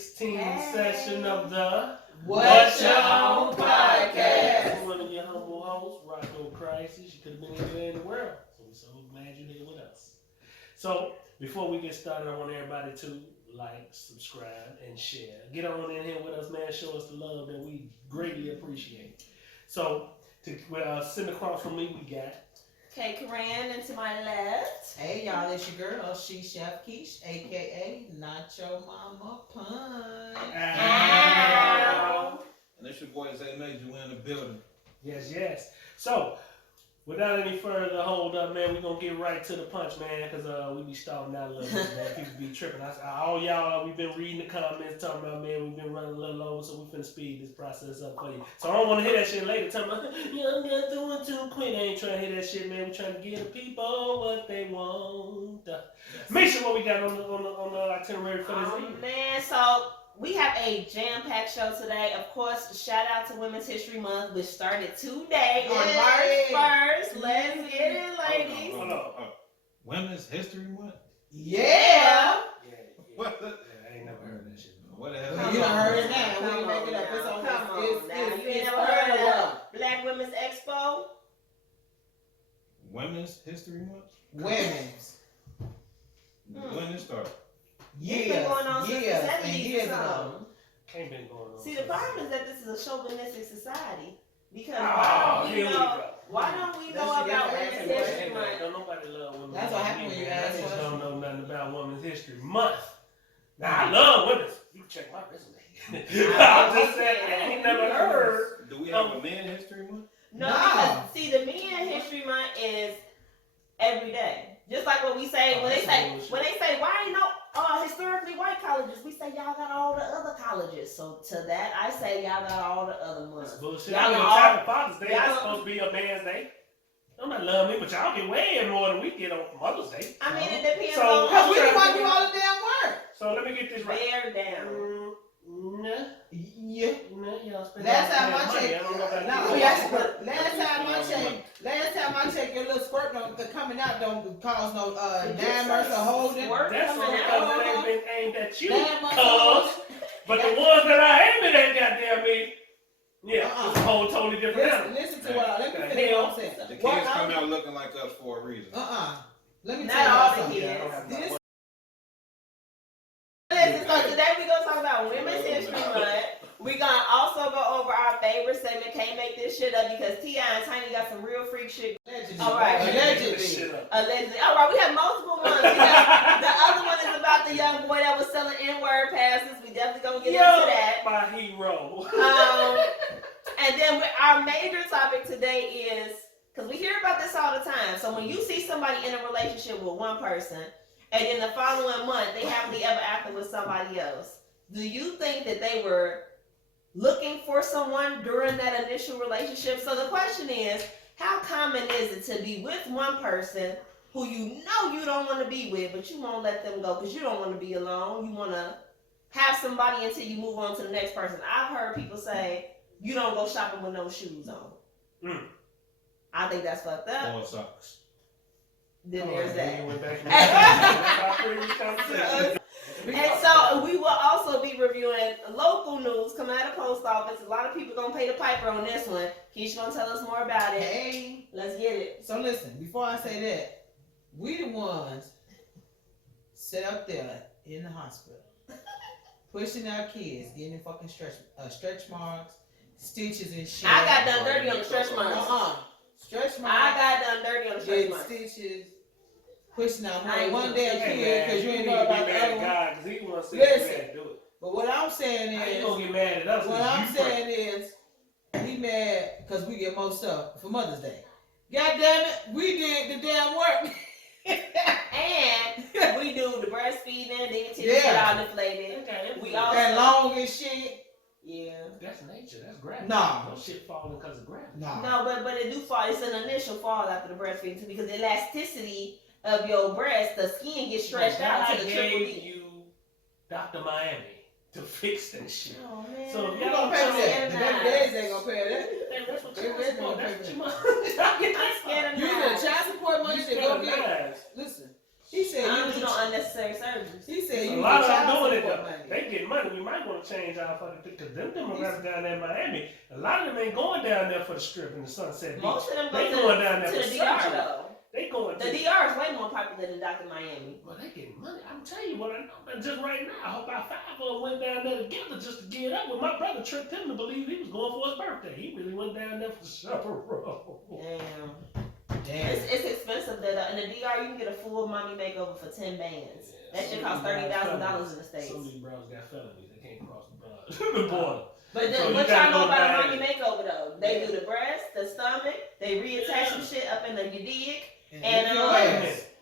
16th session of the What's Your Own Podcast. I'm one of your humble hosts, Rocco Crisis. You could have been anywhere in the world, so we're so glad you're here with us. So, before we get started, I want everybody to like, subscribe, and share. Get on in here with us, man. Show us the love that we greatly appreciate. So, to sit across from me, we got Kay Coran, and to my left. Hey y'all, it's your girl, She Chef Keish, aka Nacho Mama Punch. Ow. And it's your boy Zay Major, we in the building. Yes. So, without any further hold up, man, we're going to get right to the punch, man, because we be starting out a little bit, man. People be tripping. All y'all, we've been reading the comments, talking about, man, we've been running a little over, so we finna speed this process up for you. So I don't want to hear that shit later, talking about, I'm not doing too quick. I ain't trying to hear that shit, man. We're trying to give the people what they want. Make sure what we got on the itinerary for this evening. Man, so we have a jam-packed show today. Of course, shout out to Women's History Month, which started today on March 1st. Let's get it, ladies. Hold on. Women's History Month? Yeah. What? I ain't never heard that shit. What the hell? You done heard it now. We ain't make it up. It's on Come on it's now. You ain't it's never heard part of of Black Women's Expo? Women's History Month? women's. When it started? It's been going on since the years 70s and or years something. ago. Ain't been going on. See, the problem is that this is a chauvinistic society. Because Here we go. why don't we know That's about your Women's answer. History Month? Don't nobody love women. That's what happened when you ask I just questions. don't know nothing about Women's History Month. Now, I love women. You can check my resume. I'm just saying, I ain't never heard. Do we have a Men History Month? No, No. because see, the Men History Month is every day. Just like what we say when they say why ain't no historically white colleges, we say y'all got all the other colleges. So to that I say y'all got all the other months. That's bullshit. Y'all I mean, know time of Father's Day, y'all that's know- supposed to be a man's day. Don't not love me, but y'all get way more than we get on Mother's Day. I mean, it depends So- on Because we didn't want to do all the damn work. So let me get this right. bear down. Yeah. Y'all spend Last all time that I money. checked, I don't know about no, you. last time I checked, your little squirt coming out don't cause no dammers or holding. Work That's coming because out. it ain't been aimed at you, Damn, cuz. But the ones that I aim it at, goddamn me, yeah, it's a whole totally different animal. Listen to what let me The finish hell? what I'm saying. The kids What come I'm- out looking like us for a reason. Let me Not tell you all the something. kids. I don't have This no- Listen, so today we gonna talk about Women's History Month. We gonna also go over our favorite segment. Can't make this shit up because T.I. and Tiny got some real freak shit. Allegedly. All right. Allegedly. Allegedly. All right, we have multiple ones. The other one is about the young boy that was selling N-word passes. We definitely gonna get into that. My hero. And then our major topic today is, because we hear about this all the time. So when you see somebody in a relationship with one person, and then the following month they happily ever after with somebody else, do you think that they were looking for someone during that initial relationship? So the question is, how common is it to be with one person who you know you don't want to be with, but you won't let them go because you don't want to be alone? You want to have somebody until you move on to the next person. I've heard people say, you don't go shopping with no shoes on. I think that's fucked up. Or socks. Then there's that. You went back to my previous conversation. And so we will also be reviewing local news coming out of the post office. A lot of people gonna pay the piper on this one. Keisha gonna tell us more about it. Hey. Let's get it. So listen, before I say that, we the ones sit up there in the hospital, pushing our kids, getting fucking stretch marks, stitches and shit. I got done dirty on the stretch marks. Stretch marks. I got done dirty on the stretch getting marks. stitches, pushing out I money. ain't One doing damn stitches. kid because you ain't know about the other one. God, because he wants to Listen. get mad do it. But what I'm saying I ain't is, gonna get mad at us. what I'm saying is, he mad because we get more stuff for Mother's Day. God damn it, we did the damn work. And we do the breastfeeding, the titties Yeah. get all deflated. We also That long as shit. yeah. That's nature. That's gravity. Nah. No shit falling because of gravity. Nah. No, but it do fall. It's an initial fall after the breastfeeding too, because the elasticity of your breast, the skin gets stretched out to the triple gave D. you Dr. Miami to fix that shit. Oh man. So You gonna pay for that? The baby daddies ain't gonna pay that. Hey, that's what They you really want. gonna That's pay what for you that. want. I'm scared of You knives. the child support money to go get. Knives. Listen, he said I don't you do the no unnecessary surgeries. He said A you lot the of them child doing it support though. money. They get money, we might want to change our fucking thing. Because them demographics down there in Miami, a lot of them ain't going down there for the strip and the Sunset Beach. Most of them They go going down there to for the DR surgery. though. They going The to DR is way more popular than Dr. Miami. Well, they getting money. I'm telling you what I know. And just right now, I hope our five of them went down there together just to get up. Well, my brother tricked him to believe he was going for his birthday. He really went down there for the chaperone. Damn. It's expensive. That in the DR you can get a full mommy makeover for 10 bands. That shit costs $30,000 in the States. Some of these bros got felonies. They can't cross the border. But then, So you what gotta y'all know go about a back. mommy makeover though? They do the breast, the stomach, they reattach some shit up in the you dig, and your Wait a ass. minute.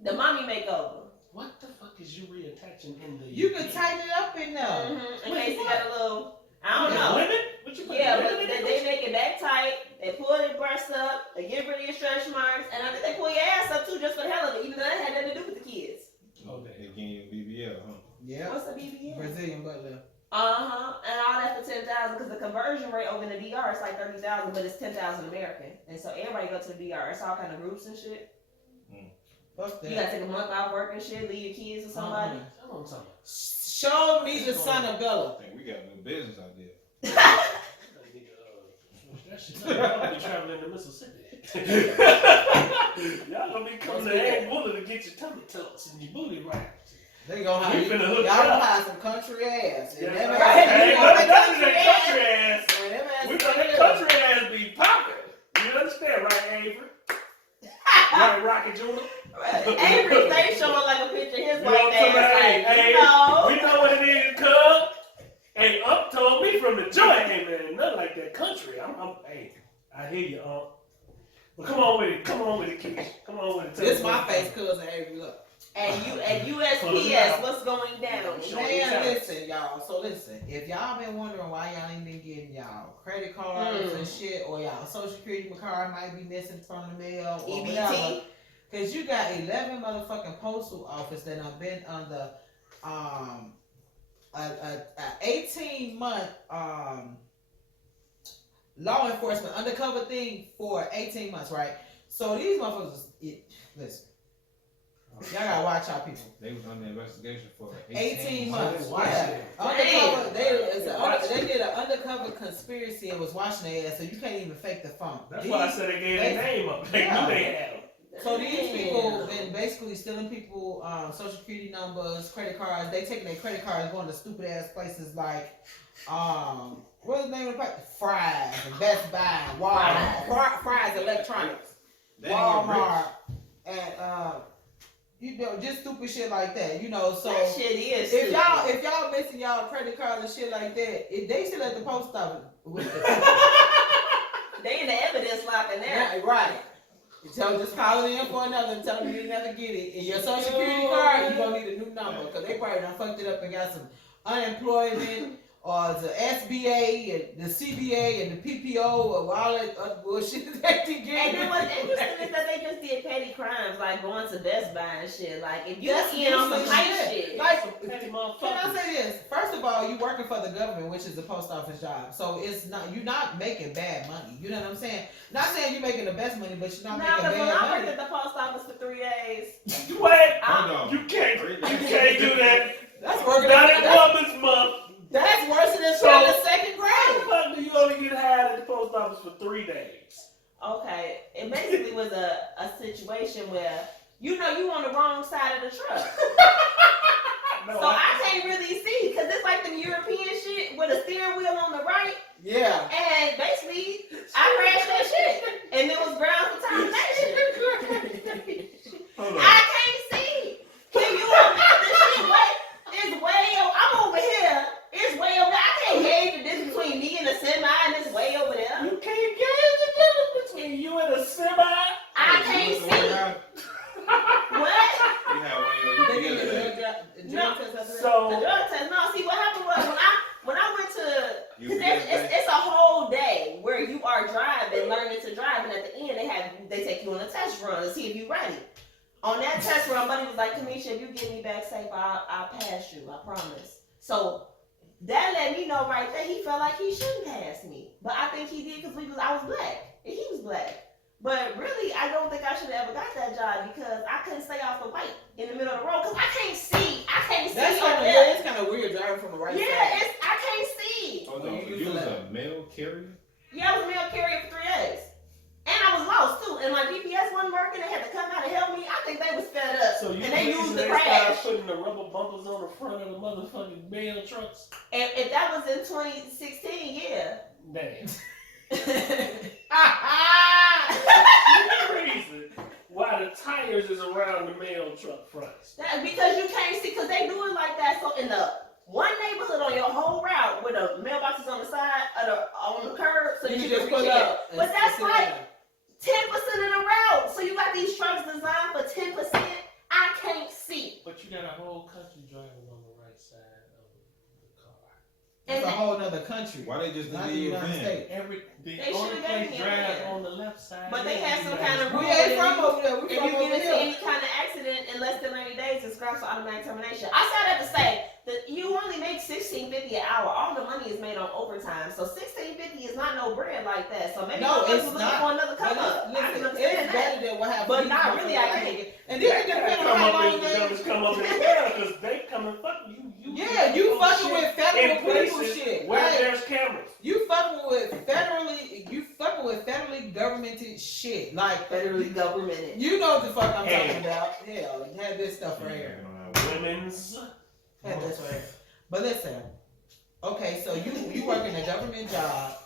the mommy makeover. What the fuck is you reattaching in the? You can tighten it up in there. In Wait, case you what? got a little, I don't Yeah, know. women? What you Yeah, women but in they this? make it that tight. They pull their breasts up. They get rid of your stretch marks, and I think they pull your ass up too, just for the hell of it. Even though that had nothing to do with the kids. Okay. They give you BBL, huh? Yeah. What's the BBL? Brazilian butt lift. And all that for 10,000 because the conversion rate over in the DR is like 30,000, but it's 10,000 American, and so everybody go to the DR. It's all kind of groups and shit. Fuck You that. gotta take a month off work and shit, leave your kids with somebody. That's what I'm talking about. Show me the son of Bella. I think we got a new business idea. That shit, y'all be traveling to Mississippi. Y'all gonna be coming to Aunt Wooler to get your tummy tucks and your booty right. They gonna have We you. finna Y'all hook gonna up. have some country ass. And Yeah, them right. ass- Hey, you what know, that country ass? and them ass We is got that like country ass be popping. You understand, right, Avery? Right, Rocket Jr.? Avery stay showing like a picture of his You know white what I'm ass. saying? Like, Hey, you know. we know what it is, cuz. Hey, Ump told me from the joint, hey man, nothing like that country. Hey, I hear you, Ump. But come on with it, Keish. Come on with it. Tell This us my what's face, going cousin Avery. Look. And you at USPS, what's going down? Show me Man, time. listen, y'all. So listen, if y'all been wondering why y'all ain't been getting y'all credit cards and shit, or y'all social security card might be missing from the mail or whatever, EBT. cause you got 11 motherfucking postal office that have been under a 18-month law enforcement undercover thing for 18 months, right? So these motherfuckers, listen, y'all gotta watch out, people. They was under investigation for 18 months. months. Watch Yeah. it. Undercover. Watch They did an undercover conspiracy and was watching their ass, so you can't even fake the phone. That's why I said they gave their name up. They knew they had them. So these people been basically stealing people social security numbers, credit cards. They taking their credit cards, going to stupid ass places like what's the name of the place? Fry's and Best Buy and Walmart. Fry's Electronics, They didn't get rich. Walmart, and you know, just stupid shit like that. You know, so That shit is if y'all stupid. missing y'all credit cards and shit like that, if they still at the post office. They in the evidence locker now. Right. You tell them just call it in for another and tell them you never get it. And your social security card, you gonna need a new number because they probably done fucked it up and got some unemployment or the SBA and the CBA and the PPO or all that other bullshit that they And get. then what's interesting is that they just did petty crimes like going to Best Buy and shit. Like if you That's in on some useless hype shit. shit. Like, Petty can motherfuckers. I say this? First of all, you working for the government, which is the post office job. So it's not you're not making bad money. You know what I'm saying? Not saying you're making the best money, but you're not No, making because when bad I worked money. at the post office for 3 days, Wait, Hold on. you can't do that. That's working. Not in Woman's Month. That's worse than So- in the second How the grade. fuck do you only get hired at the post office for 3 days? okay, it basically was a situation where you know you on the wrong side of the truck. No, So I can't really see because it's like the European shit with a steering wheel on the right, Yeah. and basically I crashed that shit, and it was ground for termination. Hold on. I can't see. Can you imagine this shit? It's way over. I'm over here. It's way over there. I can't gauge the difference between me and a semi, and it's way over there. You can't gauge the difference between you and a semi. I can't see. What? You had one of your The drug test. No, see what happened was when I went to. Cause it's a whole day where you are driving, learning to drive, and at the end they take you on a test run to see if you're ready. On that test run, buddy was like, Kamisha, if you get me back safe, I'll pass you. I promise. So that let me know right there he felt like he shouldn't pass me, but I think he did because I was black and he was black. But really, I don't think I should have ever got that job because I couldn't stay off the white in the middle of the road because I can't see. I can't see That's it. kind of yeah, it's kind of weird driving from the right Yeah, side. it's I can't see. Oh no, You you used to was that. a mail carrier? Yeah, I was mail carrier for 3 days. And I was lost too. And my GPS wasn't working. They had to come out and help me. I think they was fed up. So you and they reason used the they started crash. putting the rubber bumpers on the front of the motherfucking mail trucks? And if that was in 2016, yeah. Damn. That- The reason why the tires is around the mail truck fronts. because you can't see, because they do it like that. So in the one neighborhood on your whole route with the mailboxes on the side on the curb, so that you can reach it. But that's like 10% of the route. So you got these trucks designed for 10%. I can't see. But you got a whole country driving on the right side of the car. It's a whole nother country. Why they just Not the did you United van? States. The They only should've place gave me a drive van. on the left side. But they is had the some United kind of States. We rule. ain't from over there. We If from you over get into here. any kind of accident in less than 90 days, it's grounds for automatic termination. I said that to say that you only make $16.50 an hour. All the money is made on overtime. So $16.50 is not no bread like that. So maybe No, no, it's looking not. for another But come up. I can listen, understand it's that. better than what happened. But to not these really, motherfuckers. I can't. And then it That depends on come how up long as the they. numbers come up as well, because they come and fuck you. Yeah, you fucking shit with federal in people places shit. where Right? there's cameras. You fucking with federally governmented shit. Like Federally governmented. you know what the fuck I'm Hey. talking about. Hell, had this stuff right here. Women's. Had this right here. But listen, okay, so you work in a government job.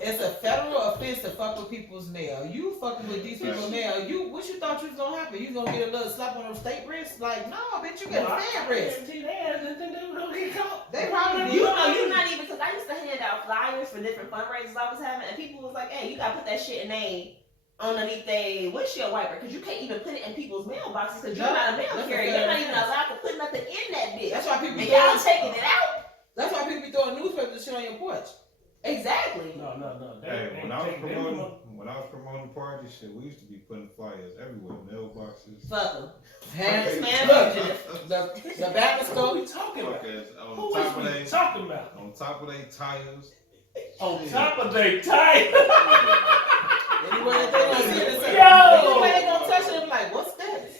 It's a federal offense to fuck with people's mail. You fucking with these people's mail. What you thought you was gonna happen? You gonna get a little slap on the state wrist? Like, no, bitch, you get a fan wrist. They probably You did. know, you're not even, because I used to hand out flyers for different fundraisers I was having, and people was like, hey, you gotta put that shit in underneath a windshield wiper, because you can't even put it in people's mailboxes, because you're No, not a mail that's a carrier. fair You're not even offense. allowed to put nothing in that bitch. That's why people. And y'all taking it out? That's why people be throwing newspapers and shit on your porch. Exactly. No. Hey, They when I was take them promoting, up. when I was promoting party shit, we used to be putting flyers everywhere, mailboxes. Fuck them. Hands, This man look, fugitive. the back of Who school. we talking about? Fuckers on Who top of is we they, talking about? on top of they tires. On top of their tire. Anyway, if they don't see it, it's Yo! anyway they gonna touch it, they be like, what's this?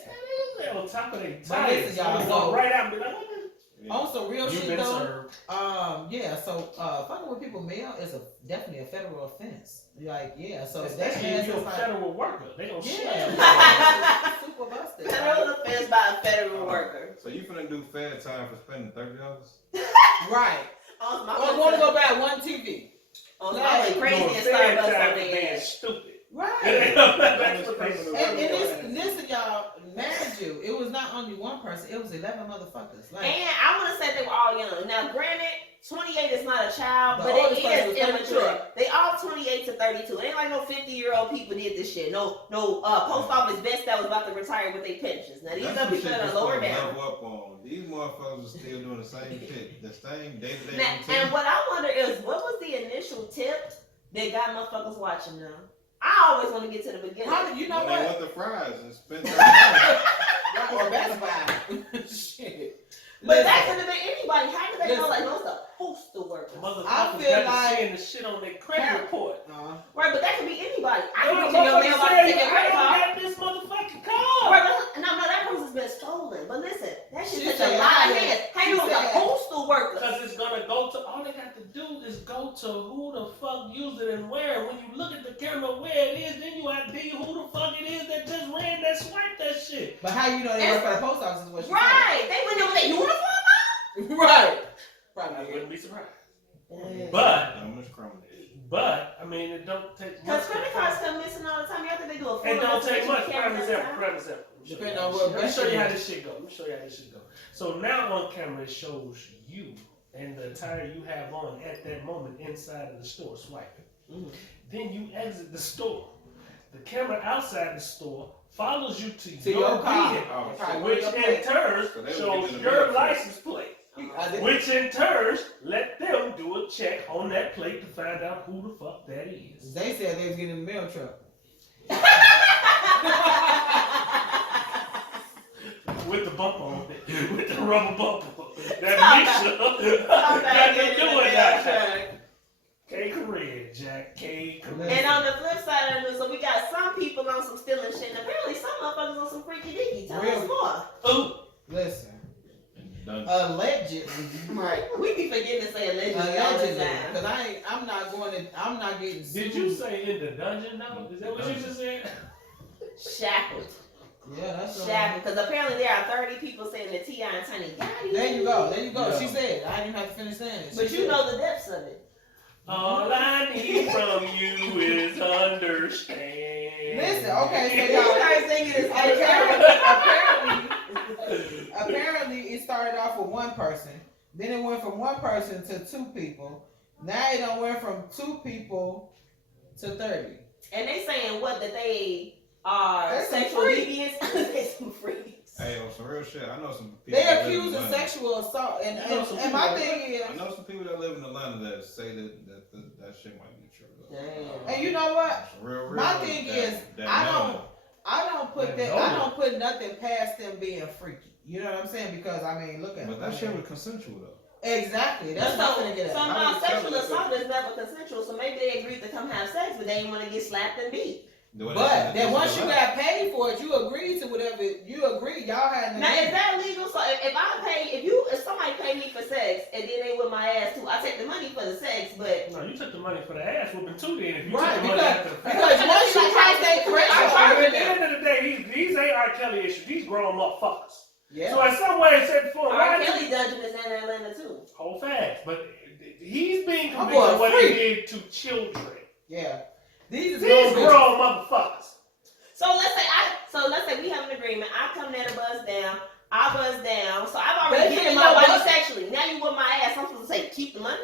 On top of their But tires. listen, y'all, So so- right out and be like, what On some real the- You've shit been though. served. Yeah, so fucking with people mail is definitely a federal offense. Like, yeah, so that Especially man if you're a like, federal worker. They gonna shit. yeah, super busted. Federal offense by a federal worker. So you finna do fair time for spending $30? Right. On my Or want to go buy one TV. on my Right. crazy Doing and fair Starbucks time on for their being ass. stupid. Right. That's what they do. And listen, y'all, mind you, it was not only one person, it was 11 motherfuckers. Like, And I want to say they were all young. Now, granted, 28 is not a child, The but it oldest person is was immature. 33. They all 28 to 32. It ain't like no 50-year-old people did this shit. No, post office vets that was about to retire with their pensions. Now, these That's are some people shit that that's are lower gonna down. level up on. These motherfuckers are still doing the same shit. The same day-to-day Now, routine. and what I wonder is, what was the initial tip that got motherfuckers watching now? I always want to get to the beginning. how did you know When they what? want the fries and spend $30. Right, or Best Buy. Shit. But Listen, that could have been anybody. How did they know? Listen. Like, no, it's the postal workers. Motherfuckers feel got like- to seeing the shit on their credit report. Right, but that could be anybody. I No, can reach in your motherfucker mailbox said, and take your credit I card. don't got this motherfucking car. Right, but no, that person's been stolen. But listen, that shit She took said, a lot of I hands. had- Hang she on, the said- postal workers. Because it's going to go to, all they got to do is go to who the fuck used it and where. When you look at the camera where it is, then you ID who the fuck it is that just ran that swipe that shit. but how you know they work for the post office is what she Right, they went there with their uniform said. Right. I Probably. wouldn't be surprised. on. But, How much crumble? I mean, it don't take much. Because credit cards come missing all the time. You have to do a full It don't take investigation much. camera Prime every example. time. Prime example. Depending on what Let me show you how bank it this shit go. Let me show you how this shit go. So now on camera it shows you and the attire you have on at that moment inside of the store swiping. Mhm. Then you exit the store. The camera outside the store follows you to To your your car. vehicle, Oh, Right, which your in plate. turn So they would shows get in the your mail license plate. I did- Which in turn let them do a check on that plate to find out who the fuck that is. They said they was getting in the mail truck. With the bump on it. With the rubber bump on it. That I'm Misha not got getting them in the doing mail that. truck. Cake red, Jack. Cake red. And on the flip side of this, so we got some people on some stealing shit, and apparently some motherfuckers on some freaky dicky. Tell us Really? more. Ooh. Listen. Done Right. We be forgetting to say allegedly all the Allegedly, time. because I'm not getting sued. Did you say in the dungeon though? Is that what you just said? Shackled. Yeah, that's Shackled. Because apparently there are 30 people saying that T.I. and Tiny got it. There you go. Yeah. She said. I didn't have to finish saying it. But She you said. know the depths of it. All I need from you is understand. Listen, okay, so You y'all. start singing this Apparently, it started off with one person. Then it went from one person to 2 people. Now it done went from 2 people to 30. And they saying what, that they are That's some sexual freaks. deviants? They some freaks. Hey, on some real shit, I know some people. They that live accused in of Atlanta. sexual assault, and I know some and my people thing is, I know some people that live in Atlanta that say that shit might be true. Damn. and you know what? Some real, My thing is, I don't put nothing past them being freaky. You know what I'm saying? Because I mean, look at But that shit was consensual though. exactly. That's So, nothing to get so at. now I mean, sexual tell me assault is never consensual, so maybe they agreed to come have sex, but they didn't want to get slapped and beat. But then once you got paid for it, you agreed to whatever you agreed. Y'all had an Now is agreement. that legal? So if somebody pay me for sex and then they whip my ass too, I take the money for the sex, but No, you took the money for the ass whooping too. Then if you Right, took the money after the fact. because once you pass that At threshold, the end of the day, these ain't R. Kelly issues. These grown motherfuckers. yeah. So in some way, said before, R. why Kelly dungeon is in Atlanta too. whole fast, but he's being I'm convicted going of what free. he did to children. Yeah. These These grown grown motherfuckers. So let's say we have an agreement. I come there to buzz down. I buzz down. So I've already But given you my know body what? sexually. Now you whip my ass. I'm supposed to say keep the money,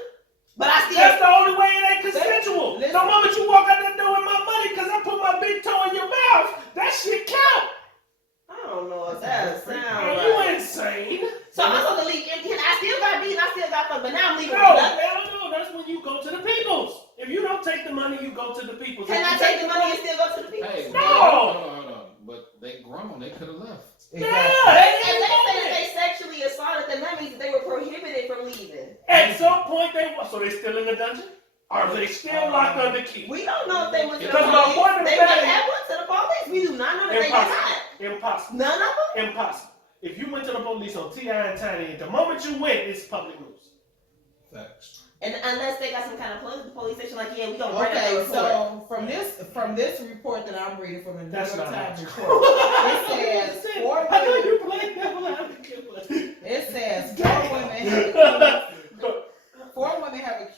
but I still. That's the only way it ain't consensual. Listen. The moment you walk out that door with my money because I put my big toe in your mouth, that shit count. I don't know if that sounds Man, right. you insane. So I'm supposed to leave empty. I still got beat. I still got fun, but now I'm leaving. No, with nothing. hell no. That's when you go to the peoples. If you don't take the money, you go to the peoples. Can If I you take the money and still go to the people? Hey, No! hold on. But they grown. They could have left. Yeah, Exactly. And they they ain't said they sexually assaulted them. That means that they were prohibited from leaving. At some point, so they still in the dungeon? Or are they still locked under key? We don't know if they went to the Because my police. point of They that might is- have went to the police. We do not know that they did not. Impossible. None of them? Impossible. If you went to the police on T.I. and Tiny, the moment you went, it's public news. Facts. And unless they got some kind of police station, like, yeah, we gonna write up Okay, a report. so from this report that I'm reading from the New That's York not Times true. report, it says four I know women. you playing devil advocate, but It says four women have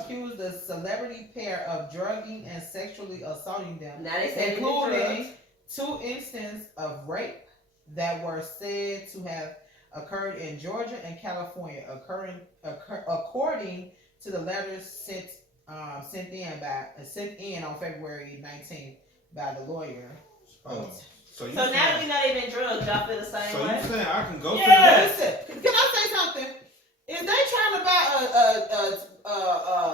accused the celebrity pair of drugging and sexually assaulting them, Now they say we do drugs. including 2 instances of rape that were said to have occurred in Georgia and California, according to the letters sent in on February 19th by the lawyer. Oh, so So now that we know they've been drugged, y'all feel the same So way? you saying I can go Yeah. Listen, can I say something? If they trying to buy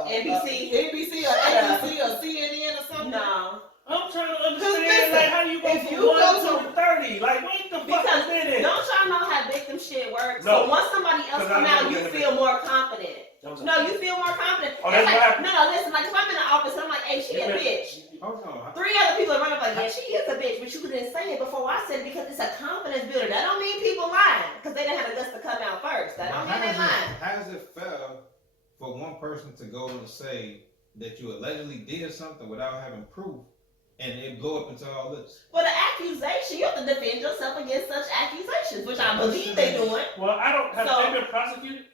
NBC? NBC or ABC or CNN or something, No. I'm trying to Listen, understand, like, how you go if from you 1 go to 30? Like, wait the fuck Because a minute. don't y'all know how victim shit works? No. So once somebody else 'Cause come I out, know you that. feel more confident. No, you feel more confident. Oh, It's that's like, what happened. no, listen, like if I'm in the office and I'm like, hey, she a bitch. Hold on. 3 other people are running up like, yeah, she is a bitch, but you didn't say it before I said it because it's a confidence builder. That don't mean people lying because they didn't have the guts to come out first. That don't mean they lying. How is it fair for one person to go and say that you allegedly did something without having proof, and it blow up into all this? For the accusation, you have to defend yourself against such accusations, which I believe they doing. Well, I don't. Have So- they been prosecuted?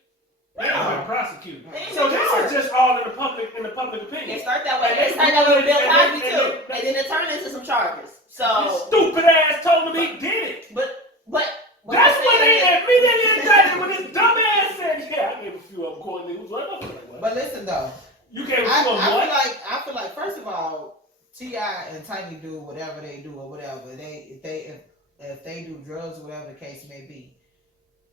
They No. haven't been prosecuted. They ain't So been this charged. is just all in the public It opinion. start that way. And They they start that way with Bill and Cosby they- too, and and then it turned into some charges. This So, stupid ass told him he did it. but what That's I'm when they saying is- immediately indicted when this dumb ass said, "Yeah, I gave a few of them court news." What? but listen though, You gave a I few of them what? feel like first of all, T.I. and Tiny do whatever they do or whatever. If they do drugs or whatever the case may be.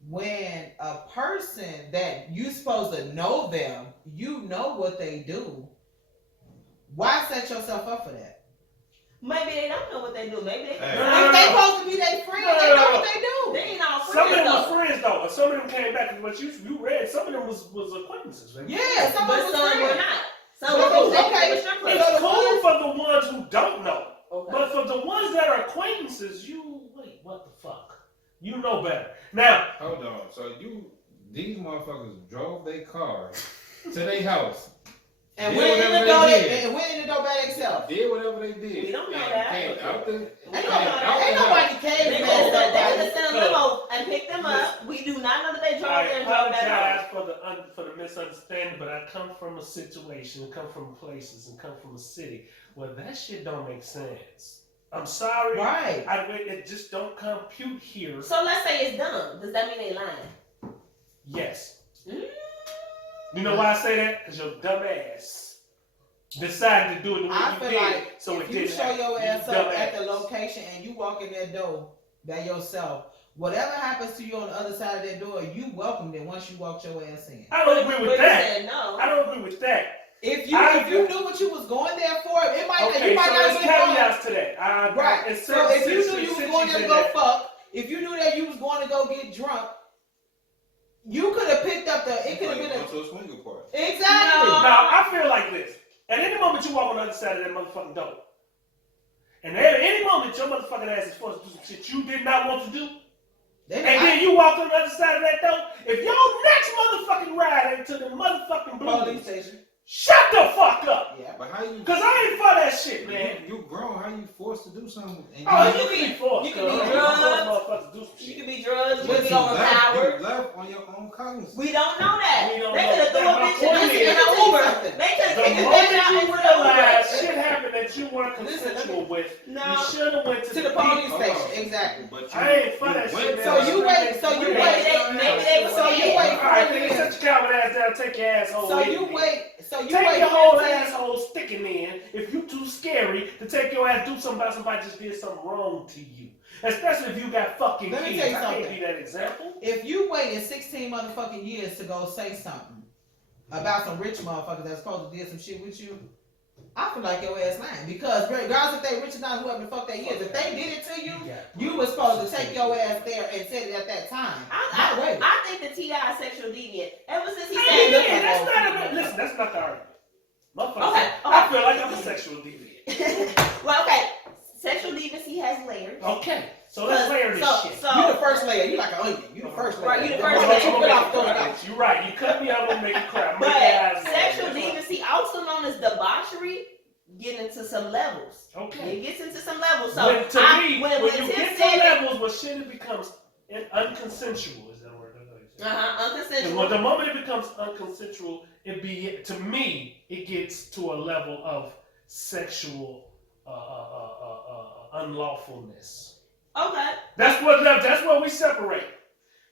When a person that you supposed to know them, you know what they do. Why set yourself up for that? maybe they don't know what they do. Maybe they Hey. No, If they supposed to be their friend, No, they no, know no. what they do. they ain't all Some of friends them was though. friends though, and some of them came back. What you read, some of them was acquaintances. Right? Yeah, some of But them was some were friends. not. Some No, were okay. okay. Strip clubs. It's cool for the ones who don't know, Okay. but for the ones that are acquaintances, you wait. What the fuck? You know better. Now, Hold on. So These motherfuckers drove their car to their house. And Did went in whatever the door. they did. And went in the door by themselves. Did whatever they did. We don't know and that. Came out the, We Ain't don't know that. Ain't nobody They came, could man. have sent a limo and picked them up. We do not know that they drove I there and drove back apologize home. for the misunderstanding, but I come from a situation, come from places, and come from a city where that shit don't make sense. I'm sorry. Right. It just don't compute here. So let's say it's dumb. Does that mean they lying? Yes. Mm. You know why I say that? Because your dumb ass decided to do it the way I you feel did. like So if it you didn't show happen. your You ass up at the dumbass. location and you walk in that door by yourself, whatever happens to you on the other side of that door, you welcomed it once you walked your ass in. I don't agree But with you that. said no. I don't agree with that. If I- you knew what you was going there for, it might Okay, you might so not there's even know. caveats to that. Right. It's So certain if you knew you was situations going there to in go that- fuck, if you knew that you was going to go get drunk, you could have picked up the. It could have like been going to a swinger party. exactly. No. Now, I feel like this. At any moment you walk on the other side of that motherfucking door, and at any moment your motherfucking ass is forced to do some shit you did not want to do, They and then you walk on the other side of that door, if your next motherfucking ride ain't to the motherfucking police blues, station. shut the fuck up. Yeah. But how you? Cause I ain't for that shit, man. You grown. How you forced to do something? And Oh, you you can can be forced. you can be cuz. drugged. Motherfuckers do some You shit. could be drugged. You But could be you overpowered. left on your own cognizance. We don't know that. We don't They know. could have threw a That's my bitch in point this is- in an Uber. Something. They could have The kicked the moment bitch out you into the realize Uber. shit happened that you weren't Listen, consensual with, No. you should have went to To the police Hold station. on. Exactly. But I ain't for that went shit, man. So you wait- so you Maybe wait- they were So you scared. wait All right, nigga, set your coward ass down. Take your asshole. So with you me. wait. So you Take wait. your whole 15 asshole sticking in if you too scary to take your ass do something about somebody just did something wrong to you. Especially if you got fucking Let me kids. tell you I can't something. be that example. If you waited 16 motherfucking years to go say something about some rich motherfuckers that's supposed to do some shit with you, I feel like your ass lying. Because regardless if they rich or not, whoever the fuck they is, if they did it to you, you was supposed to take your ass there and said it at that time. Not wait. I think the T.I. is sexual deviant. Ever since he Hey, said, yeah, that's not a, listen, that's not the argument. Motherfucker, Okay, I feel like I'm a sexual deviant. well, okay, sexual deviancy has layers. Okay, so let's layer this shit. So, You the first layer. You like an onion. You the first layer. Right, you the The first one layer. that you put off, throw it out. You're right. You cut me up and make it crap. Make but your eyes sexual red. That's deviancy, also known as debauchery, get into some levels. right. Okay. It gets into some levels. So when, to me, when when you Tim get said to that, levels where shit it becomes unconsensual, is that a word? And unconsensual. when the moment it becomes unconsensual, to me, it gets to a level of sexual unlawfulness. Okay. That's what we separate.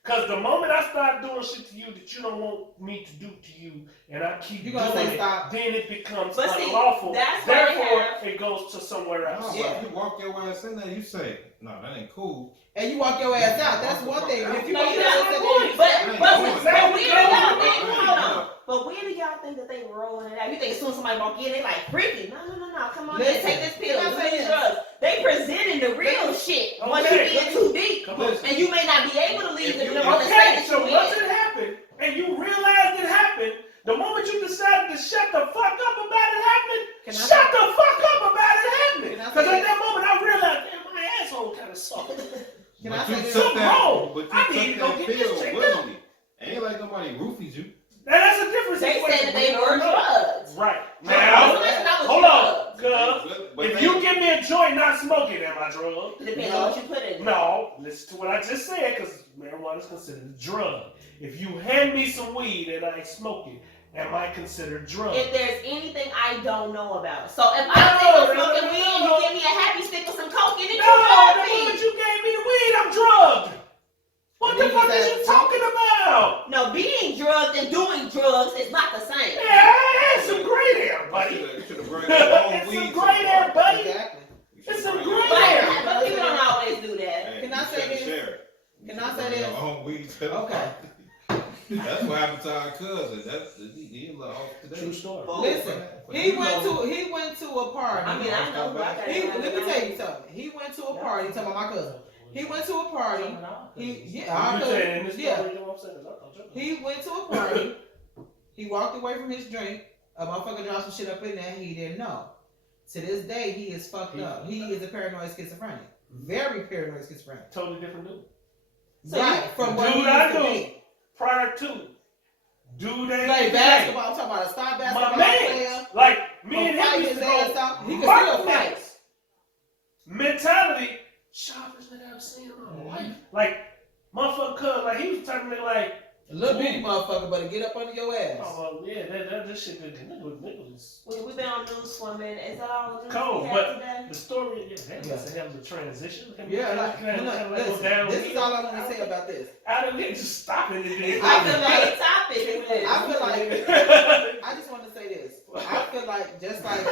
Cause the moment I start doing shit to you that you don't want me to do to you, and I keep You doing gonna say it, stop. then it becomes But see, unlawful. that's why they Therefore, have- it goes to somewhere No, else. but if you walk your ass in there, you say, "No, that ain't cool." And you walk your ass out. That's one thing. But if you No, walk you your got ass my in point. there, But exactly where do y'all what think? I'm Hold saying. on. But where do y'all think that they rolling it out? You think as soon as somebody walk in, they like freaky? No. Come on, Listen, take this pill. can I Do say these this? drugs. They presenting the real shit. Once you Okay. get too deep, Come on. Listen. and you may not be able to leave If the you- on the state Okay, that so you once in. it happened, and you realized it happened, the moment you decided to shut the fuck up about it happening, Can I shut the fuck up about it happening. Can I Because say at that moment I realized, damn, my asshole kind of soft. Can But I you say this? took Something that, wrong. but you I took need to go that get this pill checked willingly. Ain't like nobody roofies you. Now that's a different They situation. said that they were drugs. Right. So Now, that's not what hold you on. drugs. Cuz, But if they- you give me a joint not smoking, am I drug? Depending on what you put in it. No, listen to what I just said, because marijuana is considered a drug. If you hand me some weed and I ain't smoking, am I considered drug? If there's anything I don't know about. So if I No, think I'm no, smoking no, weed no, and no. you give me a happy stick with some coke in it, No, you drug the me. moment you gave me the weed, I'm drugged. What the Niggas fuck is that- you talking about? No, being drugged and doing drugs is not the same. Yeah, it's some gray there, You buddy. should have brought your own It's weed. some to gray the there, party. buddy. Exactly. You should It's some bring your gray own there. weed. But people don't always do that. Hey, Can I you say should've this? shared. You Can I should've say bring this? your own weed to the Okay. party. That's what happened to our cousin. He a little off today. True story. Listen, But he you went know- to a party. I mean, I know who I got. Let me tell you something. He went to a party. Talking about my cousin. He went to a party. Our You saying in this cousin. Yeah. story, you know what I'm saying? 'Cause I thought you- He went to a party. He walked away from his drink. A motherfucker dropped some shit up in there. He didn't know. To this day, he is fucked up. He is a paranoid schizophrenic. Very paranoid schizophrenic. Totally different dude. So right. From what Dude, he I used to knew. be. prior to. Do they Play basketball. I'm talking about a star My basketball man, player. like me and Fight him used his to ass go. off. He can Mark still fight. niggas. Mentality, sharpest nigga I've seen in my life. Like, motherfucker, cuz, like, he was talking to me like, A little bitty motherfucker, but to get up under your ass. oh, yeah, that shit, niggas. We've been on news for a minute. Is that all the news Cold, we but have today? the story, that Yeah. was a hell of a transition. Yeah, like, Can look, go listen, down this is here. all I want to say about this. Out of here, just stopping it. I feel like- Main topic is this. I feel like, I just want to say this. I feel like, just like,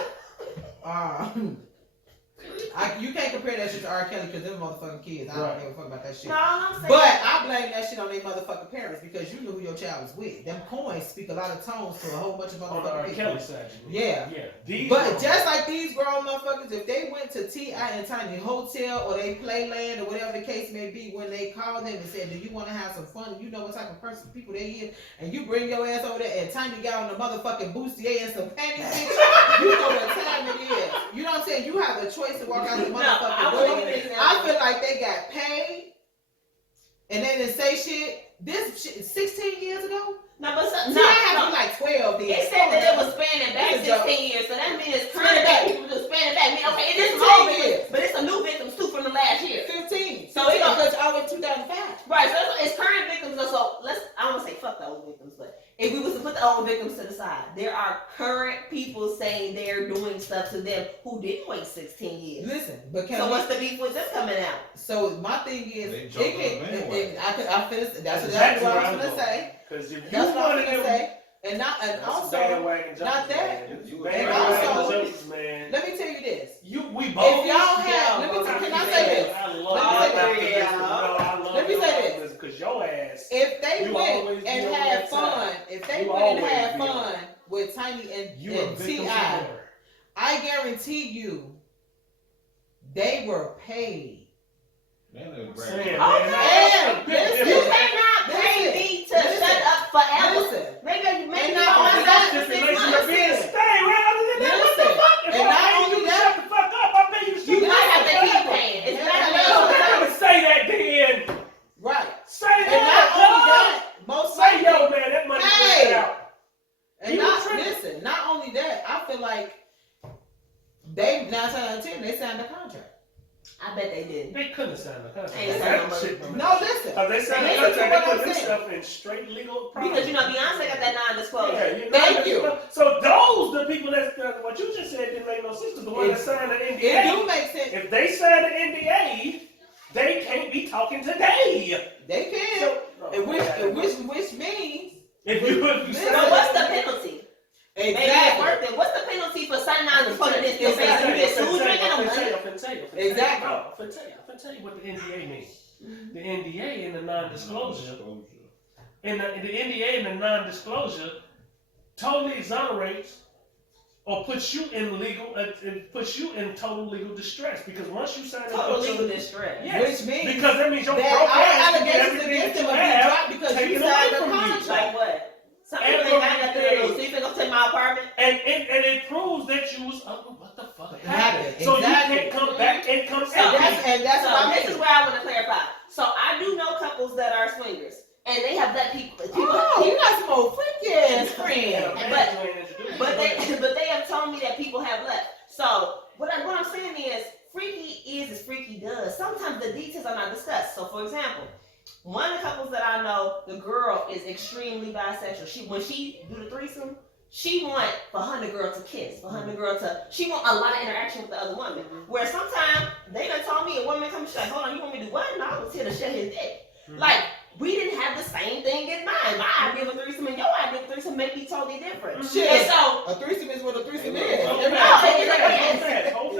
you can't compare that shit to R. Kelly because them motherfucking kids. I don't Right. give a fuck about that shit. No, I'm saying. But I blame that shit on their motherfucking parents because you knew who your child was with. Them coins speak a lot of tones to a whole bunch of On the R. motherfucking Kelly people. side. Yeah. Yeah. These But are- just like these grown motherfuckers, if they went to T.I. and Tiny Hotel or they Playland or whatever the case may be, when they called them and said, do you want to have some fun? You know what type of person, people they is, and you bring your ass over there and Tiny got on the motherfucking bustier and some panties, bitch, you know what time it is. You know what I'm saying? You have the choice to walk out the motherfucking door. I feel like they got paid and they didn't say shit. This shit 16 years ago? No, but See, I had to be like 12 then. It said that it was spanning back It's a joke. 16 years, so that means it's Span current it back. people just spanning back. I mean, okay, it is 15 some old years. victims, but it's some new victims too from the last year. 15. So it don't- because I went 2005. Right, so it's current victims. So let's, I don't want to say fuck the old victims, but if we was to put the old victims to the side, there are current people saying they're doing stuff to them who didn't wait 16 years. Listen, but can So we, what's the beef with this coming out? so my thing is, They it jumped can, on the bandwagon. I finished, that's Exactly exactly what where I I'm was gonna going. say. Because if you That's what I want was to gonna say. And That's also, bandwagon not jumpers, that. man. You Bandwagon also- jumpers, man. let me tell you this. We both. y'all had- let me can I say this? I Let love me say optimism. this. No, I love Let me your say this. optimism because your ass. If they You went always and be on had that fun, side. if they You went and always had be on fun with Tiny You and a victim T.I., support. I guarantee you, they were paid. Man, they was Saying, bragging. man, And listen, You cannot pay me to Listen. shut up forever. listen, Maybe you make And me not call only myself that, for 6 stipulation months. of being Listen. stay, man. Other than that, what the Listen. fuck? If And I not pay only you to that- shut the fuck up, I pay you to shut You the might fuck have to up. keep paying. It's And not not No, only I would say that then. right. Say And not that. only dog. that, most Say, yo, likely, man, that money Hey. went out. and You not tripping. listen, not only that, I feel like they 9 times out of 10 they signed a contract. I bet they did. They couldn't sign the contract. Ain't That signed no shit, money. man. No, listen. Because they signed the Listen to contract, what they I'm put saying. themselves in straight legal problems. Because, you know, Beyonce got that non-disclosure. Yeah, you know, Thank you. So those the people that what you just said didn't make no sense. 'Cause the one that It- signed the It NDA, do make sense. if they sign the NDA, they can't be talking today. They can. So, Which means if you Listen. sign So what's the penalty? Maybe it's exactly. worth it. What's the penalty for signing non-disclosure? This Exactly. you get sued drinking I'm them finna money? tell you. Exactly. I'm finna tell you what the NDA means. The NDA and the non-disclosure, and the NDA and the non-disclosure totally exonerates or puts you in legal, it puts you in total legal distress because once you sign Total into legal distress. yes, Which means because that means your that broke our ass can get allegations everything against that them you will be have dropped because you taken signed away a from you. contract. Like what? Some people ain't got nothing to lose. So you finna go to my apartment? And it proves that you was what the fuck It happened. happened. So Exactly. you can't come back and come So out. And that's So what I this mean. is where I want to clarify. So I do know couples that are swingers, and they have let people Oh, you got some old freaky ass friends. but they have told me that people have left. So what I'm saying is, freaky is as freaky does. Sometimes the details are not discussed. So for example, one of the couples that I know, the girl is extremely bisexual. When she do the threesome, she want for her and the girl to kiss, she want a lot of interaction with the other woman. Where sometimes they done told me a woman comes, she's like, hold on, you want me to do what? No, I was here to share his dick. Like, we didn't have the same thing in mind. My idea of a threesome and your idea of a threesome may be totally different. Shit. And so, A threesome is what a threesome Hey, is. look, Hold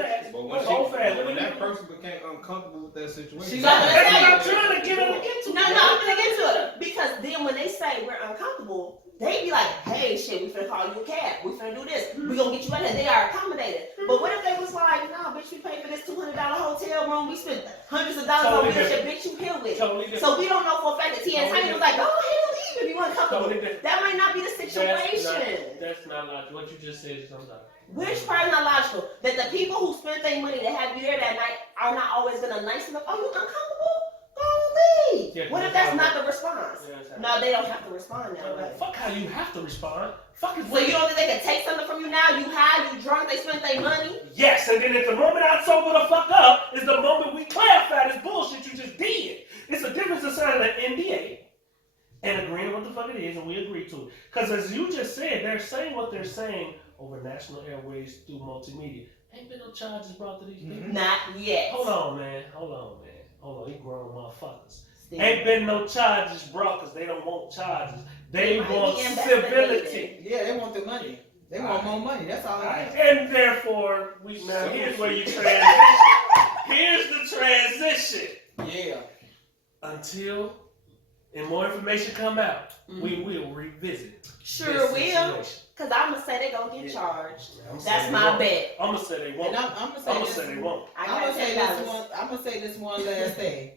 No, hold fast. But when that person became uncomfortable with that situation, She's not- That's what I'm trying to get into. no, I'm gonna get to it. Because then when they say we're uncomfortable, they be like, hey, shit, we finna call you a cab. We finna do this. We gonna get you out of here. They are accommodated. But what if they was like, nah, bitch, we paid for this $200 hotel room. We spent hundreds of dollars Totally on this shit. different. Bitch, you here with. Totally different. So we don't know for a fact that T and Tiny was like, go ahead and leave if you uncomfortable. Totally different. That might not be the situation. That's not logical. What you just said is something. Which part is not logical? That the people who spent their money to have you there that night are not always gonna nice enough. Oh, you uncomfortable? Go leave. Yeah, What if that's not the response? No, they don't have to respond that way. Fuck how you have to respond. Fuck is So you don't think they can take something from you now? You high, you drunk, they spent their money? Yes, and then at the moment I sober the fuck up is the moment we clarify this bullshit you just did. It's a difference in signing an NDA and agreeing what the fuck it is, and we agree to it. Because as you just said, they're saying what they're saying over national airways through multimedia. Ain't been no charges brought to these people. Not yet. Hold on, man. You grown motherfuckers. Ain't been no charges brought because they don't want charges. They They might want be civility. investigated. Yeah, they want the money. They want more money. That's all they want. And therefore, here's where you transition. Here's the transition. Yeah. Until and more information come out, we will revisit. Sure this will. situation. Because I'm going to say they're going to get Yeah. charged. I'm gonna That's say my they won't. bet. I'm gonna say they won't. And I'm gonna say I'm gonna this. say they won't. I I'm got gonna say this $10. one. I'm gonna say this one last thing.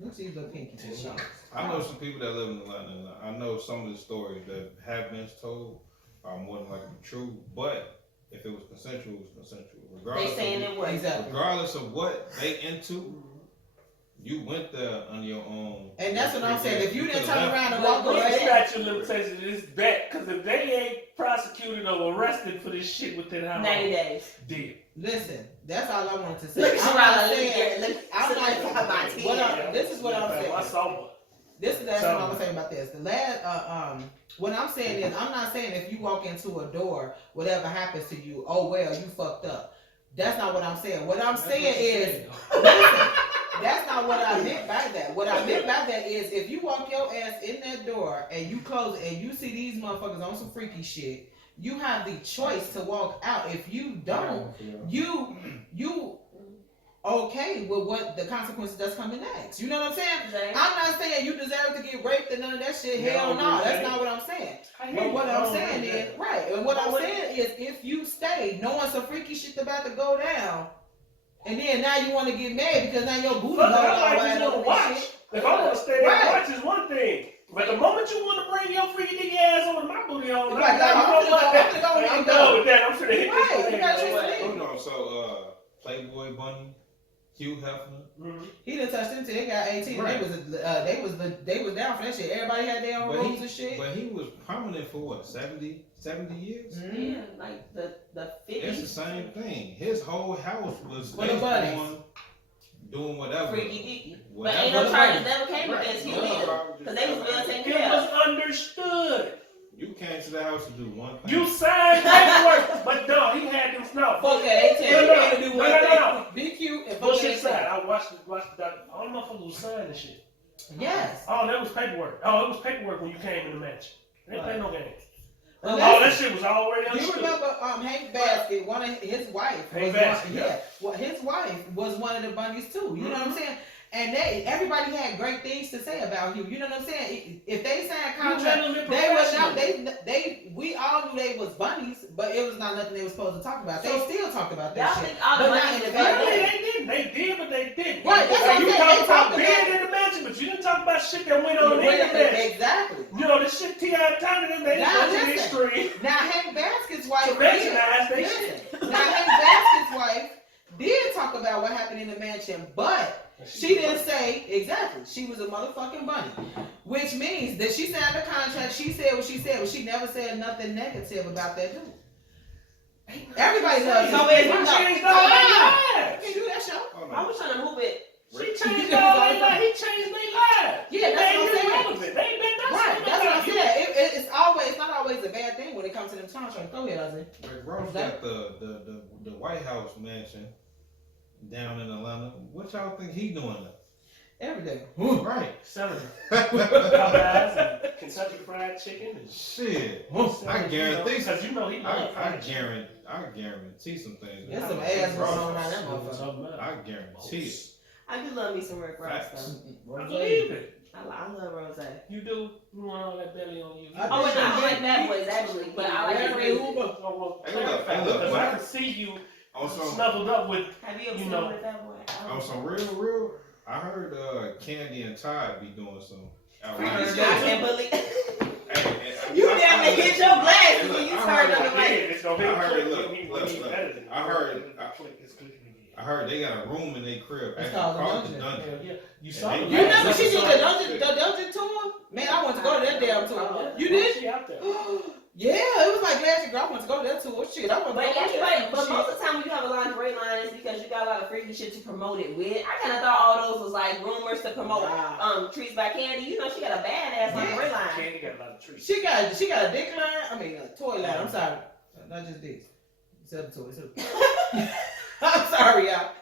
Look, she's a pinky. I know some people that live in Atlanta. And I know some of the stories that have been told are more than likely true. But if it was consensual, it was consensual. They Regardless saying of, it was. Exactly. regardless of what they into, you went there on your own. And that's what I'm saying. If you didn't could've turn left. around and Well, walk look The away, statute of limitations is back because if they ain't prosecuted or arrested for this shit within how 90 long? days. Deal. listen. That's all I wanted to say. Look at I'm you, not Riley. saying. Look, I'm look not- at my teeth. This is what I'm saying. I sober. This is what I'm gonna say about this. The last, what I'm saying is, I'm not saying if you walk into a door, whatever happens to you, oh well, you fucked up. That's not what I'm saying. What I'm saying is, listen, that's not what I meant by that. What I meant by that is, if you walk your ass in that door and you close it and you see these motherfuckers on some freaky shit, you have the choice to walk out. If you don't, you okay with what the consequences that's coming next. You know what I'm saying? Zay. I'm not saying you deserve to get raped and none of that shit. Hell no, that's not what I'm saying. But what I'm saying is, right, and what I'm saying is, if you stay knowing some freaky shit about to go down, and then now you want to get mad because now your booty Fuck, all I might wide just open wanna and watch. shit. If I want to stay there Right. and watch is one thing. But the moment you want to bring your freaky nigga ass over my booty hole, You're like, no, I'm finna done with that. I'm finna hit Right, this you got thing. your Right. thing. Hold on, so Playboy Bunny, Hugh Hefner. Mhm. He done touched them till they got 18. Right. They was down for that shit. Everybody had their own But rules and shit. But he was prominent for what, 70 years? Mhm. Yeah, like the It's the 50s. same thing. His whole house was For the based buddies. on doing whatever. Freaky deaky. But Whatever. ain't no the charges money. never came Right. against you No either. charges. Because they was well taken It care was of. understood. You came to the house to do one thing. You signed paperwork, but no, he had them snuff. Fuck that. They tell you No, to do no, one no, thing. no. Be cute and fuck Bullshit that. side. I watched the doc. All the motherfuckers was signing shit. Yes. Oh, that was paperwork. Oh, it was paperwork when you came in the match. They didn't play no games. But Oh, listen, that shit was already you understood. remember Hank Basket, one of his wife. Hank was Basket, one, yeah. Well, his wife was one of the bunnies too. You know what I'm saying? And everybody had great things to say about you. You know what I'm saying? If they signed You contract, handled it they was not. professionally. We all knew they was bunnies, but it was not nothing they was supposed to talk about. They still talk about Y'all that shit. think all the But not money in is the about Really, that? they didn't. They did, but they didn't. Right, that's what I'm you saying. talked They about talked being about- in the mansion, but you didn't talk about shit that went on in the mansion. Exactly. You know, the shit T.I. Tony did, they didn't Now, go to the listen. extreme Now Hank Basket's wife to did. recognize they shit. Listen, now Hank Basket's wife did talk about what happened in the mansion, but she didn't say exactly. She was a motherfucking bunny, which means that she signed the contract. She said what she said, but she never said nothing negative about that dude. Everybody loves So him. it's She not- changed all their You lives. can't do that show. Hold I on. was trying to move it. She changed all their lives. He changed their lives. Yeah, that's They what I'm saying. irrelevant. They ain't been Right, nothing. that's what I'm saying. It's not always a bad thing when it comes to them contracts. Go ahead, Ozzy. Rick Ross got the White House mansion down in Atlanta. What y'all think he doing there? Every day. Right. Selling Popeyes and Kentucky Fried Chicken and Shit. selling, I guarantee. because you know he loves fried chicken. I guarantee some things. There's some ass going on around that motherfucker. I guarantee it. I do love me some Rick Ross Facts. though. I believe it. I love Rose. You do. You want all that belly on you. I Oh, wait, do. no, I like Bad Boys actually, but I like Larry his Hoover. Oh, well, Hey, look, clarify, hey, look, because what? I can see you On some, snuggled up with. Have you ever You seen know. with Bad Boy? on some real. I heard Candy and Todd be doing some. I outrageous can't shit. believe Hey, you I- damn I- near hit your glasses Look, when you I turned heard on the it. mic. It's gonna be I heard it. click Look, when he look, when he look. edited it. I heard- It's clicking again. I heard they got a room in their crib. It's Actually called the called the dungeon. dungeon. Hell yeah. You And saw they- the You Yeah, remember last she did episode. the dungeon tour? Man, I want to go to that damn tour. You did? She out there. Yeah, it was like last year. I want to go to that tour. Shit, I want to But go to anyway, that but shit. most of the time when you have a lingerie line, it's because you got a lot of freaky shit to promote it with. I kind of thought all those was like rumors to promote Wow. Trees by Candy. You know, she got a badass lingerie line. Candy got a lot of trees. She got a dick line. I mean, a toy line. I'm sorry, not just dicks. It's other toys too. I'm sorry, y'all.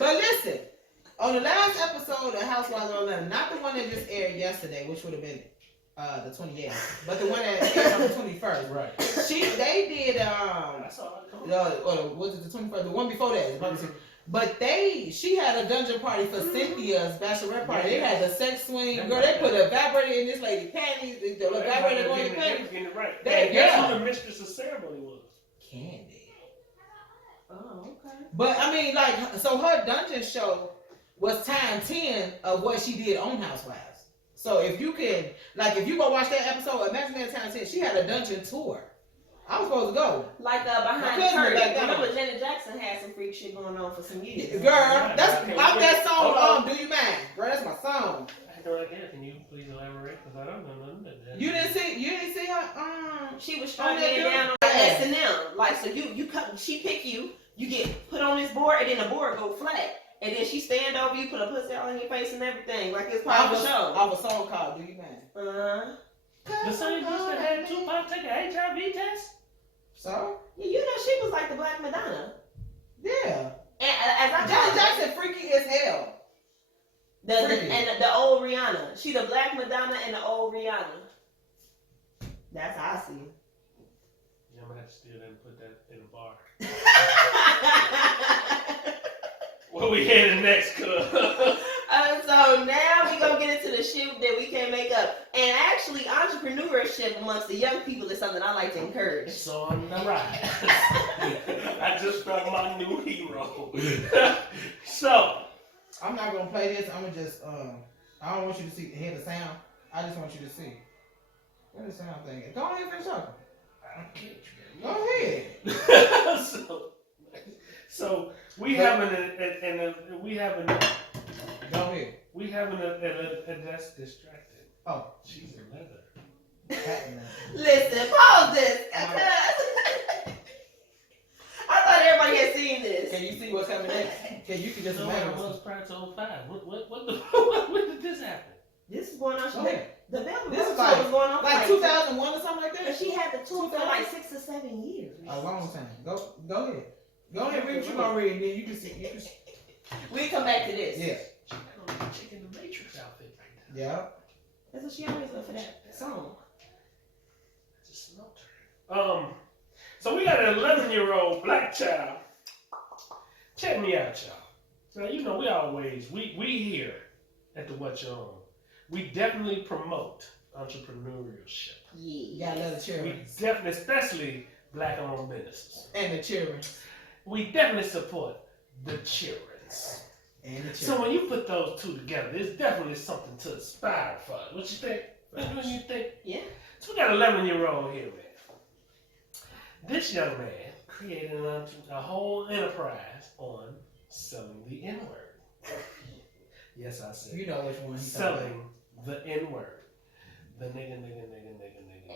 But listen, on the last episode of Housewives of Atlanta, not the one that just aired yesterday, which would have been the 28th, but the one that aired on the 21st. Right. They did I saw it. Come on. or was it the 21st? The one before that. But she had a dungeon party for Cynthia's bachelorette party. They had the sex swing. Girl, they put a vibrator in this lady panties. The vibrator going in panties. Getting it right. They- And guess yeah. who the mistress of ceremony was? Candy. Oh, okay. But I mean, like, so her dungeon show was times 10 of what she did on Housewives. So if you can, like, if you go watch that episode, imagine that times 10. She had a dungeon tour. I was supposed to go. Like My behind the cousin curtain. back down. Remember Janet Jackson had some freak shit going on for some years. Girl, that's off that Hold on. song. Do you mind, girl? That's my song. I don't like that. Can you please elaborate? Because I don't know nothing about that. You didn't see her. She was On that struggling down on dude? S&M. Like, so you come, she pick you, you get put on this board, and then the board go flat. And then she stand over you, put a pussy all in your face and everything. Like it's part of the show. Off a song called "Do You Mind." The same bitch that had Tupac take an HIV test? So Yeah, you know she was like the Black Madonna. yeah, And as I Janet told Jackson freaky as hell. Freaky. and the old Rihanna. She the Black Madonna and the old Rihanna. That's how I see it. Yeah, I'm gonna have to steal that and put that in a bar. Where we headed next, cuz? So now we gonna get into the shit that we can't make up. And actually, entrepreneurship amongst the young people is something I like to encourage. It's on the rise. I just found my new hero. So, I'm not gonna play this. I'm gonna just I don't want you to hear the sound. I just want you to see. What is the sound thing? Go ahead and finish talking. I can't. Go ahead. so we having Go ahead. and that's distracted. Oh. She's a leather. Patent that. Listen, pause this. I thought everybody had seen this. Can you see what's coming next? Can you just So imagine? I was prior to 05. When did this happen? This is going on. Go ahead. The Velvet This is Rope like- tour was going on Like for 2001 or something like But that? she had the tour for like 6 or 7 years. A long time. Go ahead. Go ahead, read what you gonna read, and then you can see. We come back to this. Yeah. She got on the Chicken the Matrix outfit right now. Yeah. That's what she always went for that song. Just smoked her. So we got an 11-year-old black child. Check me out, y'all. So you know we here at the What You Own. We definitely promote entrepreneurship. You Yeah. gotta love the We children. definitely, especially black-owned businesses. And the children. We definitely support the children. And the So children. when you put those two together, there's definitely something to aspire for. What you think? What do you think? Yeah. So we got an 11-year-old here, man. This young man created a whole enterprise on selling the N-word. Yes, I said You know which one he's talking about. selling the N-word. The nigga.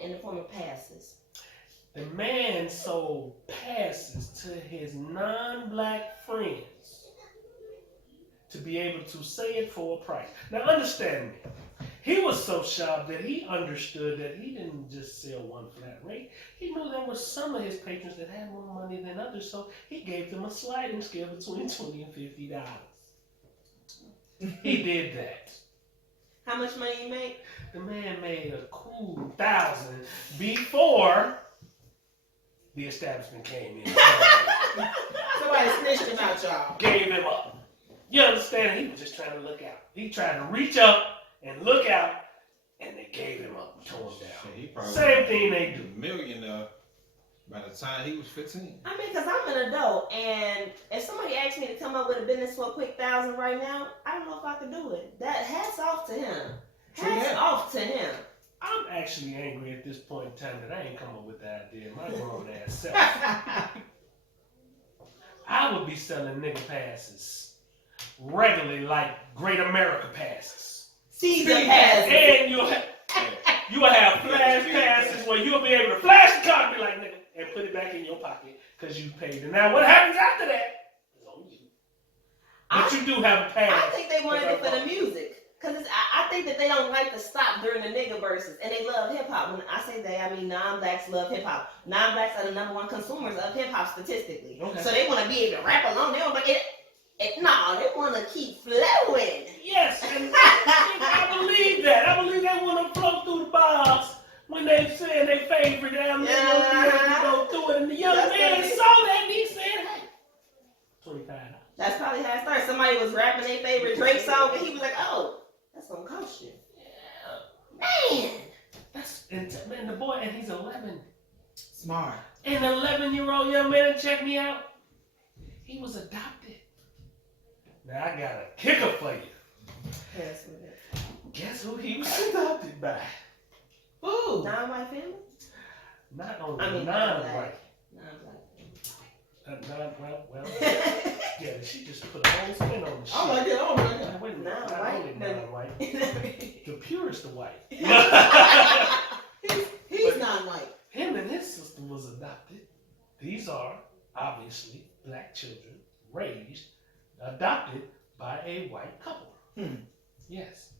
In the form of passes. The man sold passes to his non-black friends to be able to say it for a price. Now understand me. He was so sharp that he understood that he didn't just sell one flat rate. He knew there were some of his patrons that had more money than others, so he gave them a sliding scale between $20 and $50. He did that. How much money you make? The man made a cool 1,000 before the establishment came in. Somebody snitched him out, y'all. Gave him up. You understand? He was just trying to look out. He tried to reach up and look out, and they gave him up and tore him Shit, down. he probably Same thing they do. a millionaire by the time he was 15. I mean, because I'm an adult, and if somebody asked me to come up with a business for a quick 1,000 right now, I don't know if I could do it. That hats off to him. True Hats that. off to him. I'm actually angry at this point in time that I ain't come up with the idea. My grown ass self. I would be selling nigga passes regularly, like Great America passes. Season passes. And you'll have flash passes where you'll be able to flash the card and be like, nigga, and put it back in your pocket because you paid it. Now, what happens after that is on you. But you do have a pass. I think they wanted it for the music. Because I think that they don't like to stop during the nigga verses. And they love hip-hop. When I say they, I mean non-blacks love hip-hop. Non-blacks are the number one consumers of hip-hop statistically. Okay. So they want to be able to rap along. They don't like it. No, they want to keep flowing. Yes, and I believe that. I believe they want to flow through the bars when they say their favorite. They'll go through it. And the young man saw that and he said, hey, $25. That's probably how it started. Somebody was rapping their favorite Drake song and he was like, oh, that's going to cost you. Yeah. Man. And the boy, and he's 11. Smart. An 11-year-old young man, check me out. He was adopted. Now I got a kicker for you. Yes, Guess who he was adopted by? Who? non-white family? Not only I mean, non-white. Non-black. Well, yeah, she just put a whole spin on the shit. I like it. I like it. Now, wait a minute. Not Non-white, only but- non-white. The purest of white. He's not white. Him and his sister was adopted. These are obviously black children raised, adopted by a white couple. Yes.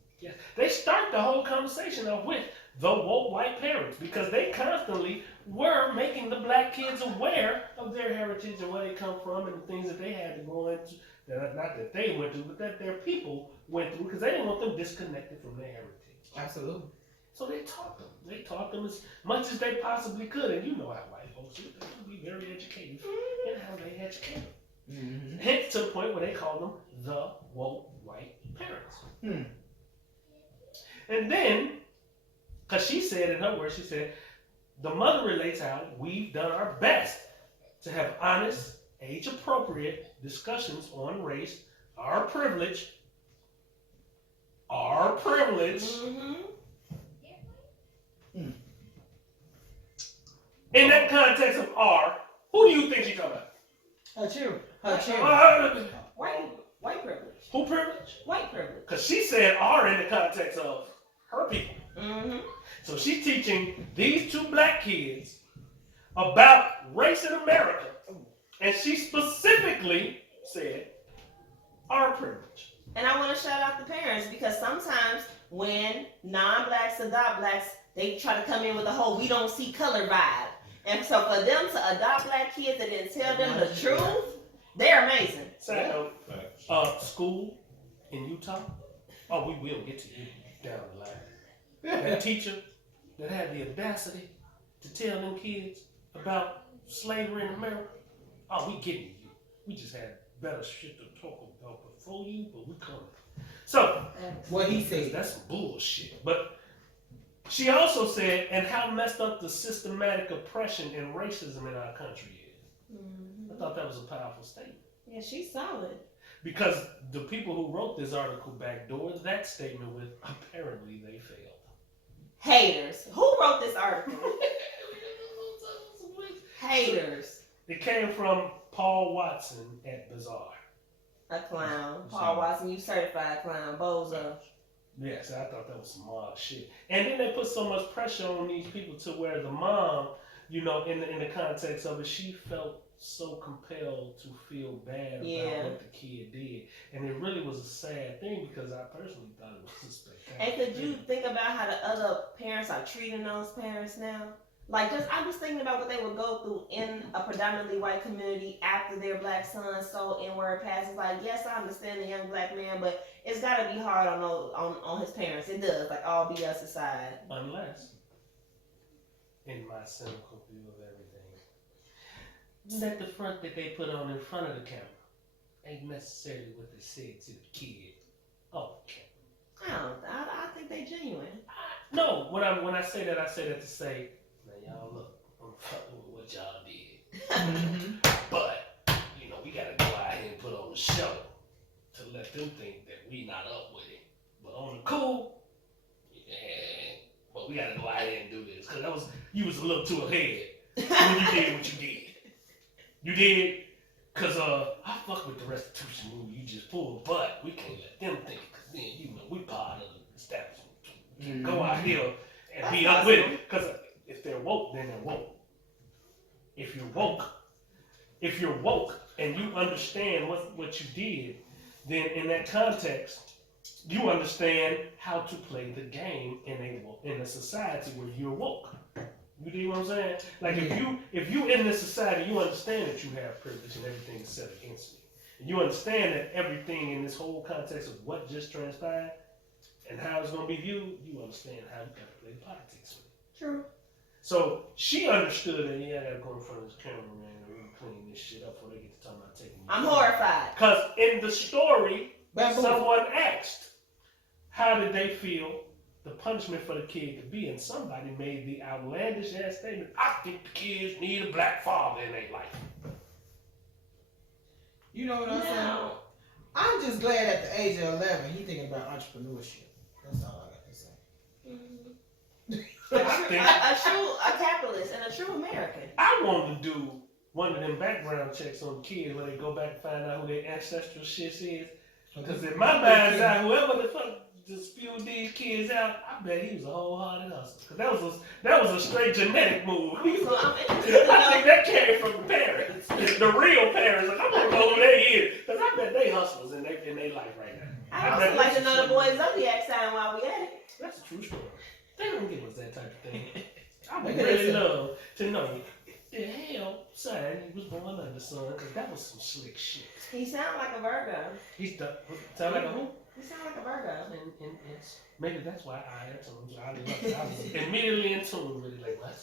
They start the whole conversation off with the woke white parents because they constantly were making the black kids aware of their heritage and where they come from and the things that they had to go into. Not that they went through, but that their people went through because they didn't want them disconnected from their heritage. Absolutely. So they taught them. They taught them as much as they possibly could. And you know how white folks do. They can be very educated in how they educate them. Mm-hmm. Hence to the point where they call them the woke white parents. And then, because she said in her words, she said, the mother relates how we've done our best to have honest, age-appropriate discussions on race, our privilege. Mm-hmm. In that context of R, who do you think she's talking about? Her children. White privilege. Who privilege? White privilege. Because she said R in the context of her people. Mm-hmm. So she's teaching these two black kids about race in America. And she specifically said our privilege. And I want to shout out the parents because sometimes when non-blacks adopt blacks, they try to come in with the whole we don't see color vibe. And so for them to adopt black kids and then tell them the truth, they're amazing. Side note, school in Utah. Oh, we will get to you down the line. That teacher that had the audacity to tell them kids about slavery in America. Oh, we getting you. We just had better shit to talk about before you, but we coming. So, What he said. that's some bullshit. But she also said, and how messed up the systematic oppression and racism in our country is. I thought that was a powerful statement. Yeah, she's solid. Because the people who wrote this article backdoored that statement with apparently they failed. Haters. Who wrote this article? Haters. It came from Paul Watson at Bazaar. A clown. Paul Watson, you certified clown. Bozo. Yes, I thought that was some odd shit. And then they put so much pressure on these people to where the mom, you know, in the context of it, she felt so compelled to feel bad about what the kid did. And it really was a sad thing because I personally thought it was a spectacular And could you think about how the other parents are treating those parents now? Like, I'm just thinking about what they would go through in a predominantly white community after their black son stole N-word passes. Like, yes, I understand the young black man, but it's got to be hard on his parents. It does, like, all BS aside. Unless, in my cynical view of everything, that the front that they put on in front of the camera ain't necessarily what they said to the kid. Oh, okay. I think they genuine. No, when I say that to say, man, y'all look, I'm fucking with what y'all did. But, you know, we gotta go out here and put on the show to let them think that we not up with it. But on the cool, yeah, but we gotta go out here and do this. Cause you was a little too ahead when you did what you did. You did? Cause I fuck with the restitution movie you just pulled, but we can't let them think it, cause then you know we part of the establishment. Go out here and That's be up with awesome. it. Cause if they're woke, then they're woke. If you're woke and you understand what you did, then in that context, you understand how to play the game in a society where you're woke. You dig what I'm saying? Like if you in this society, you understand that you have privilege and everything is set against you. And you understand that everything in this whole context of what just transpired and how it's gonna be viewed, you understand how you gotta play politics with it. True. So she understood that, yeah, I gotta go in front of this camera, man, and really clean this shit up before they get to talking about taking me. I'm horrified. Because in the story, Bamboo. someone asked, how did they feel the punishment for the kid could be? And somebody made the outlandish ass statement, I think the kids need a black father in their life. You know what I'm saying? No. I'm just glad at the age of 11 he thinking about entrepreneurship. That's all I got to say. A capitalist and a true American. I want to do one of them background checks on kids where they go back and find out who their ancestral shit is. Because in my mind's eye, whoever the fuck just spewed these kids out, I bet he was a wholehearted hustler. Because that was a straight genetic move. So I'm interested to I think know. that came from the parents, the real parents. Like, I want to know who they is, because I bet they hustlers in their life right now. I also like to know the boy zodiac sign while we at it. That's a true story. They don't give us that type of thing. I would Look at really this. love to know the hell sign he was born under, son, because that was some slick shit. He sound like a Virgo. He's done. Sound like a who? He sound like a Virgo. And it's, maybe that's why I was immediately in tune with it. Like, what?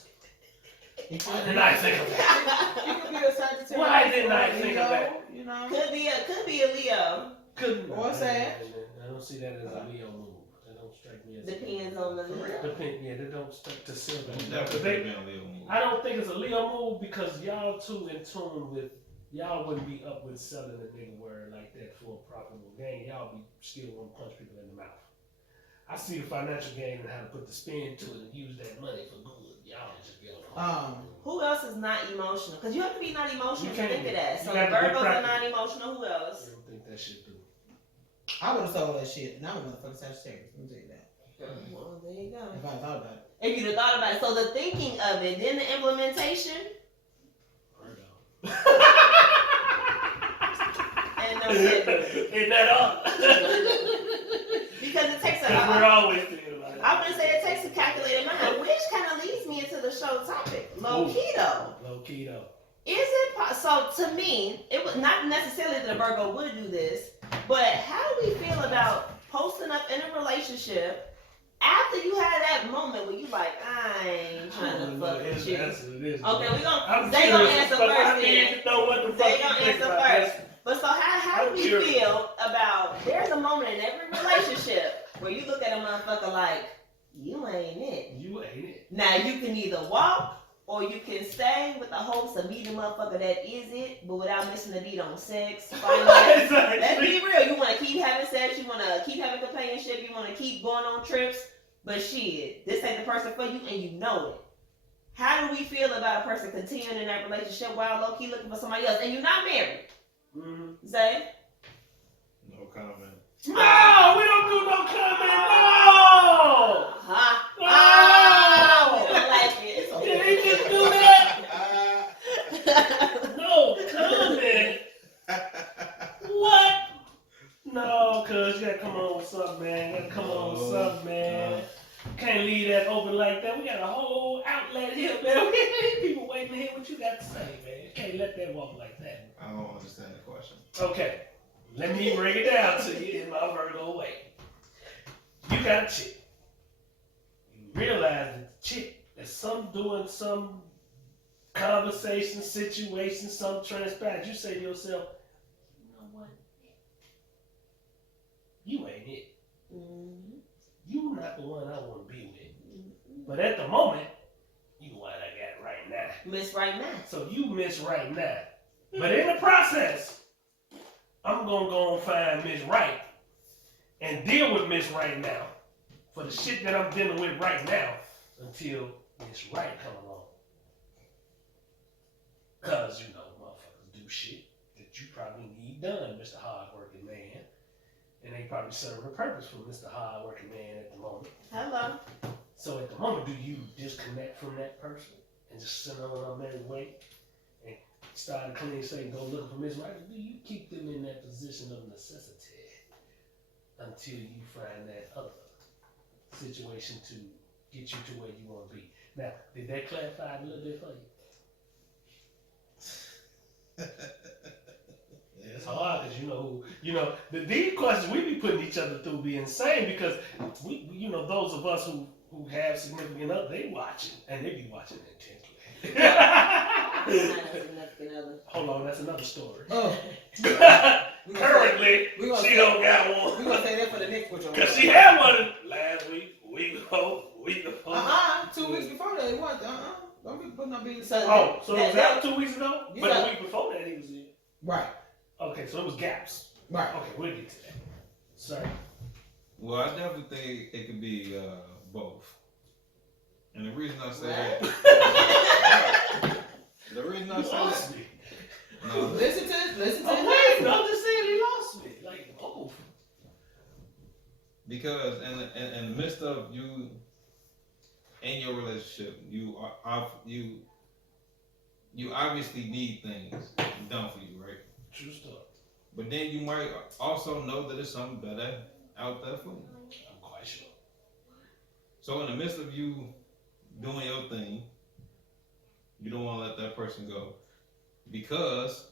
Why didn't I think of that? You could be a Sagittarius. Why didn't I or a think of Leo, that? You know? Could be a Leo. Couldn't. Or Sag. I don't see that as a Leo move. That don't strike me as. Depends on the Leo. Yeah, they don't strike to silver. Definitely been a little move. I don't think it's a Leo move because y'all too in tune with, y'all wouldn't be up with selling a nigga word like that for a profitable gain. Y'all be still want to punch people in the mouth. I see the financial gain and how to put the spin to it and use that money for good. Y'all just be on. Who else is not emotional? Because you have to be not emotional You to can't think be. of that. You So got to be Virgos are practical. not emotional. Who else? I don't think that shit do. I would have sold that shit, and I'm a motherfucking Sagittarius. Let me tell you that. Well, there you go. If I thought about it. If you'd have thought about it. So the thinking of it, then the implementation, Virgo. and no shit. Ain't that all? Because it takes a. Because we're always thinking about it. I'm gonna say it takes a calculated mind, which kind of leads me into the show topic. Low key though. Low key though. Is it so? To me, it was not necessarily that a Virgo would do this, but how do we feel about posting up in a relationship after you had that moment where you like, I ain't trying to fuck with you? Okay, we gonna they gonna answer but I first need then. to know what the fuck They you gonna think answer about first. this. But so how do I'm we curious. feel about? There's a moment in every relationship where you look at a motherfucker like, you ain't it. You ain't it. Now you can either walk or you can stay with the hopes of meeting a motherfucker that is it, but without missing the beat on sex. Finance. Let's be real. You want to keep having sex. You want to keep having companionship. You want to keep going on trips. But shit, this ain't the person for you, and you know it. How do we feel about a person continuing in that relationship while low key looking for somebody else, and you're not married? Mm-hmm. Zay? No comment. No, we don't do no comment. No. Huh? No. Oh, we don't like it. Did he just do that? No comment. What? No, cuz you gotta come on with something, man. You gotta come on with something, man. Can't leave that open like that. We got a whole outlet here, man. People waiting to hear what you got to say, man. Can't let that walk like that. I don't understand the question. Okay, let me break it down to you in my Virgo way. You got a chick. You realize that the chick is doing some conversation, situation, some transpired. You say to yourself, you know what? You ain't it. You not the one I want to be with. But at the moment, you what I got right now. Miss right now. So you miss right now. But in the process, I'm gonna go and find Miss Right and deal with Miss Right now for the shit that I'm dealing with right now until Miss Right come along. Cause you know motherfuckers do shit that that you probably need done, Mr. Hardworking Man. And they probably serve a purpose for Mr. Hardworking Man at the moment. Hello. So at the moment, do you disconnect from that person and just send them on their merry way and start a clean slate and go looking for Miss Right? Or do you keep them in that position of necessity until you find that other situation to get you to where you want to be? Now, did that clarify a little bit for you? It's hard because these questions we be putting each other through be insane because we those of us who have significant others, they watching and they be watching intently. Hold on, that's another story. Oh. Currently, we gonna she say, don't got one. We're gonna say that for the next one. Cause she had one last week, week before. 2 weeks before that, it was. Don't be putting no business. So So it was out 2 weeks ago? Yeah. But a week before that he was in. Right. Okay, so it was gaps. Right. Okay, we'll get to that. Sorry. Well, I definitely think it could be both. And the reason I say that, the reason I You say lost that, me. no, Listen to it. I'm waiting. I'm just saying he lost me. Like, oh. because in the midst of you in your relationship, you obviously need things done for you, right? True stuff. But then you might also know that there's something better out there for you. I'm quite sure. So in the midst of you doing your thing, you don't want to let that person go because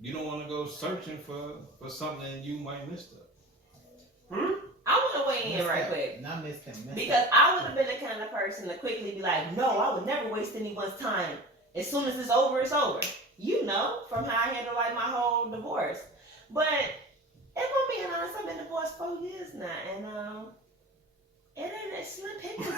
you don't want to go searching for something you might miss up. I want to weigh in right quick. Not miss him. Because I would have been the kind of person to quickly be like, no, I would never waste anyone's time. As soon as it's over, it's over. You know, from how I handled like my whole divorce. But if I'm being honest, I've been divorced 4 years now, and it ain't that slim pickings.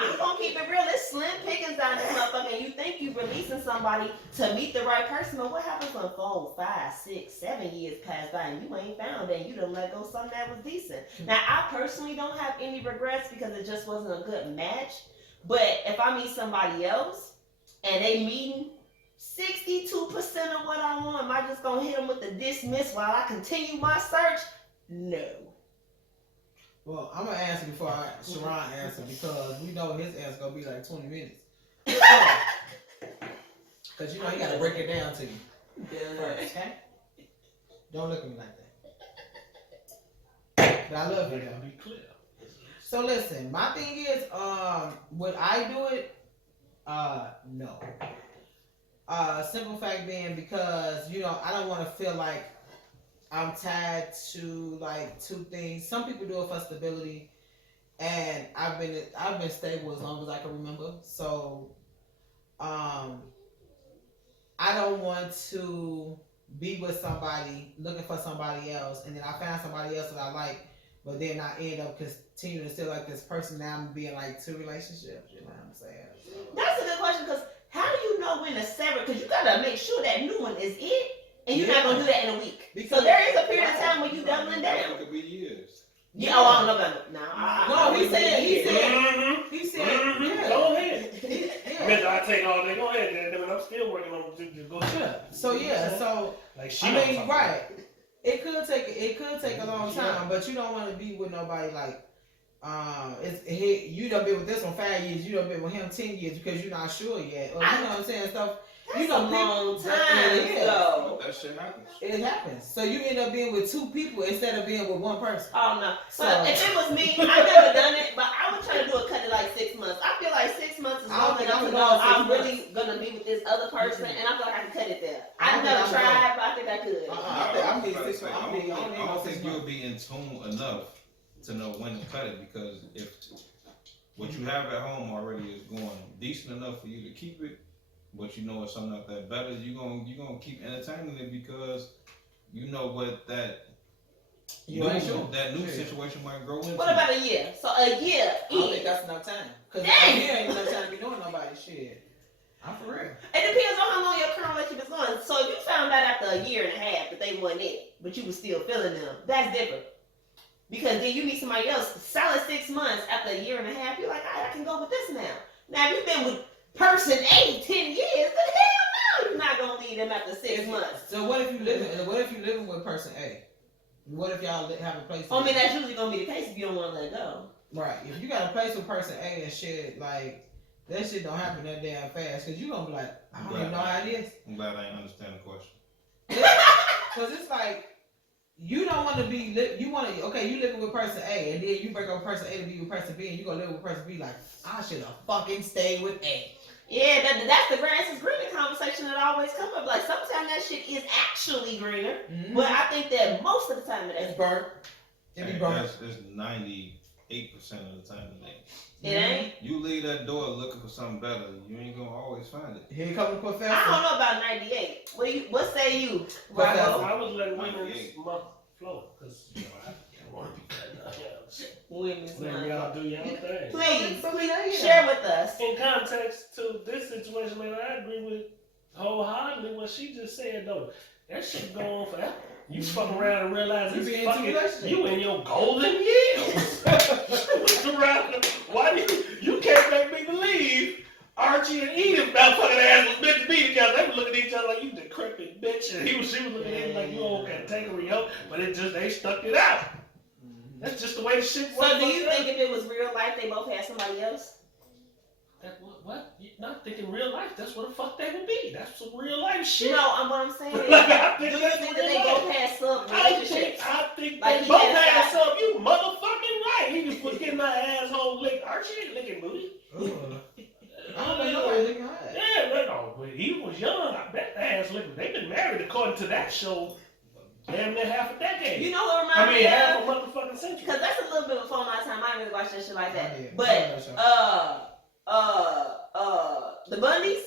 I'm gonna keep it real. It's slim pickings down this motherfucker, and you think you releasing somebody to meet the right person, but what happens when 4, 5, 6, 7 years pass by and you ain't found it and you done let go something that was decent? Now, I personally don't have any regrets because it just wasn't a good match. But if I meet somebody else and they meeting 62% of what I want, am I just gonna hit them with the dismiss while I continue my search? No. Well, I'm gonna answer before Sharon answer because we know his answer gonna be like 20 minutes. Cause you know you gotta break it down to you first, okay? Don't look at me like that. But I love you. Let it be clear. So listen, my thing is, would I do it? No. Simple fact being because, I don't want to feel like I'm tied to like two things. Some people do it for stability, and I've been stable as long as I can remember. So, I don't want to be with somebody looking for somebody else, and then I find somebody else that I like, but then I end up continuing to still like this person. Now I'm being like two relationships. You know what I'm saying? That's a good question because how do you know when to sever? Because you gotta make sure that new one is it, and you're not gonna do that in a week. So there is a period of time when you doubling down. It could be years. Yeah, oh, I don't know about it. No, he said, Mm-hmm. yeah. Go ahead. Yeah. Mister, I take all day. Go ahead, then. I'm still working on it. Go ahead. So Like she I don't mean, talk right? It could take a long time, but you don't want to be with nobody like. You done been with this one 5 years. You done been with him 10 years because you're not sure yet. Or, you know what I'm saying? Stuff. That's a long time. But that shit happens. It happens. So you end up being with two people instead of being with one person. Oh no. So But if it was me, I've never done it, but I would try to do a cut it like 6 months. I feel like 6 months is I don't long think enough I to would know go 6 I'm months. really gonna be with this other person, and I feel like I can cut it there. I I've don't never think I would tried, but I think I could. I don't think you'll be in tune enough to know when to cut it, because if what you have at home already is going decent enough for you to keep it, but you know it's something not that better, you're gonna keep entertaining it because you know what that new situation might grow into. What about a year? So a year. I don't think that's enough time. Cause Dang. a year ain't enough time to be doing nobody's shit. I'm for real. It depends on how long your current relationship is going. So if you found out after a year and a half that they wasn't it, but you was still feeling them, that's different. Because then you meet somebody else, solid 6 months after a year and a half, you're like, all right, I can go with this now. Now if you've been with person A 10 years, then hell no, you're not gonna leave them after 6 months. So what if you living with person A? What if y'all have a place? I mean, that's usually gonna be the case if you don't want to let go. Right. If you got a place with person A and shit, like that shit don't happen that damn fast, cause you gonna be like, I don't even know how it is. I'm glad I ain't understand the question. Cause it's like you don't want to be. You want to. Okay, you living with person A, and then you break up with person A to be with person B, and you gonna live with person B. Like I should have fucking stayed with A. Yeah, that's the grass is greener conversation that always come up. Like sometimes that shit is actually greener, but I think that most of the time it It's ain't. burnt. It be burnt. That's 98% of the time it ain't. It ain't. You leave that door looking for something better, you ain't gonna always find it. Here come the professor. I don't know about 98. What say you, Well, Rocco? I was letting women this month flow because I don't want to be cutting up. Women's Let month. y'all do your own thing. Please share with us. In context to this situation, man, I agree with wholeheartedly what she just said though. That shit go on forever. You fuck around and realize You be it's into fucking relationship. you in your golden years. Why you can't make me believe Archie and Edith motherfucking ass was meant to be together. They were looking at each other like you decrepit bitch, and she was looking at him like you old category up, but they stuck it out. That's just the way the shit was. So do you think if it was real life, they both had somebody else? What? You're not thinking real life. That's what the fuck they would be. That's some real life shit. No, what I'm saying is, Like, I do you that's think real that they life. both had some I relationships? think Like they he both had a had side- some. You motherfucking right. He just was getting my asshole licked. Archie ain't licking booty. I don't know where looking at. Yeah, no, when he was young, I bet the ass licking. They've been married according to that show, damn near half a decade. You know what I reminds mean, me half of? a motherfucking century. Because that's a little bit before my time. I didn't really watch that shit like that. I did. But the Bundys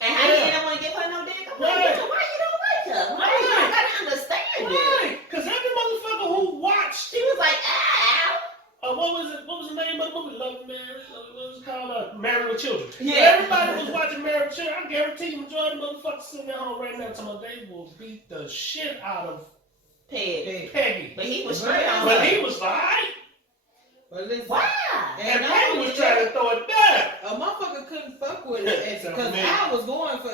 and how he didn't want to give her no dick. I'm like, Right. "Damn, why you don't like her? Why you don't gotta understand it?" Right, because every motherfucker who watched, She was like, "Ow." what was it? What was the name of the movie? Love Married? What was it called? Married with Children. Yeah. Everybody was watching Married with Children. I guarantee you, majority of motherfuckers sitting at home right now talking about they will beat the shit out of Peg. Peggy. But he was straight on But her. he was like, But listen, Why? and Peggy was trying to throw it back. a motherfucker couldn't fuck with it because Man. Al was going for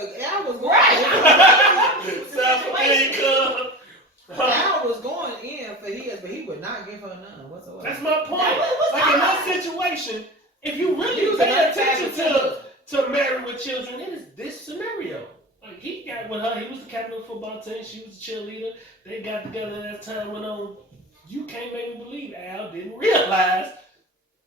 Right. Self-income. Al was going in for his, but he would not give her none whatsoever. That's my point. That was Like in that odd. situation, if you He really was pay another attention type to Married with Children, it is this scenario. Like he got with her, he was the captain of the football team, she was the cheerleader. They got together as time went on. You can't make me believe Al didn't realize.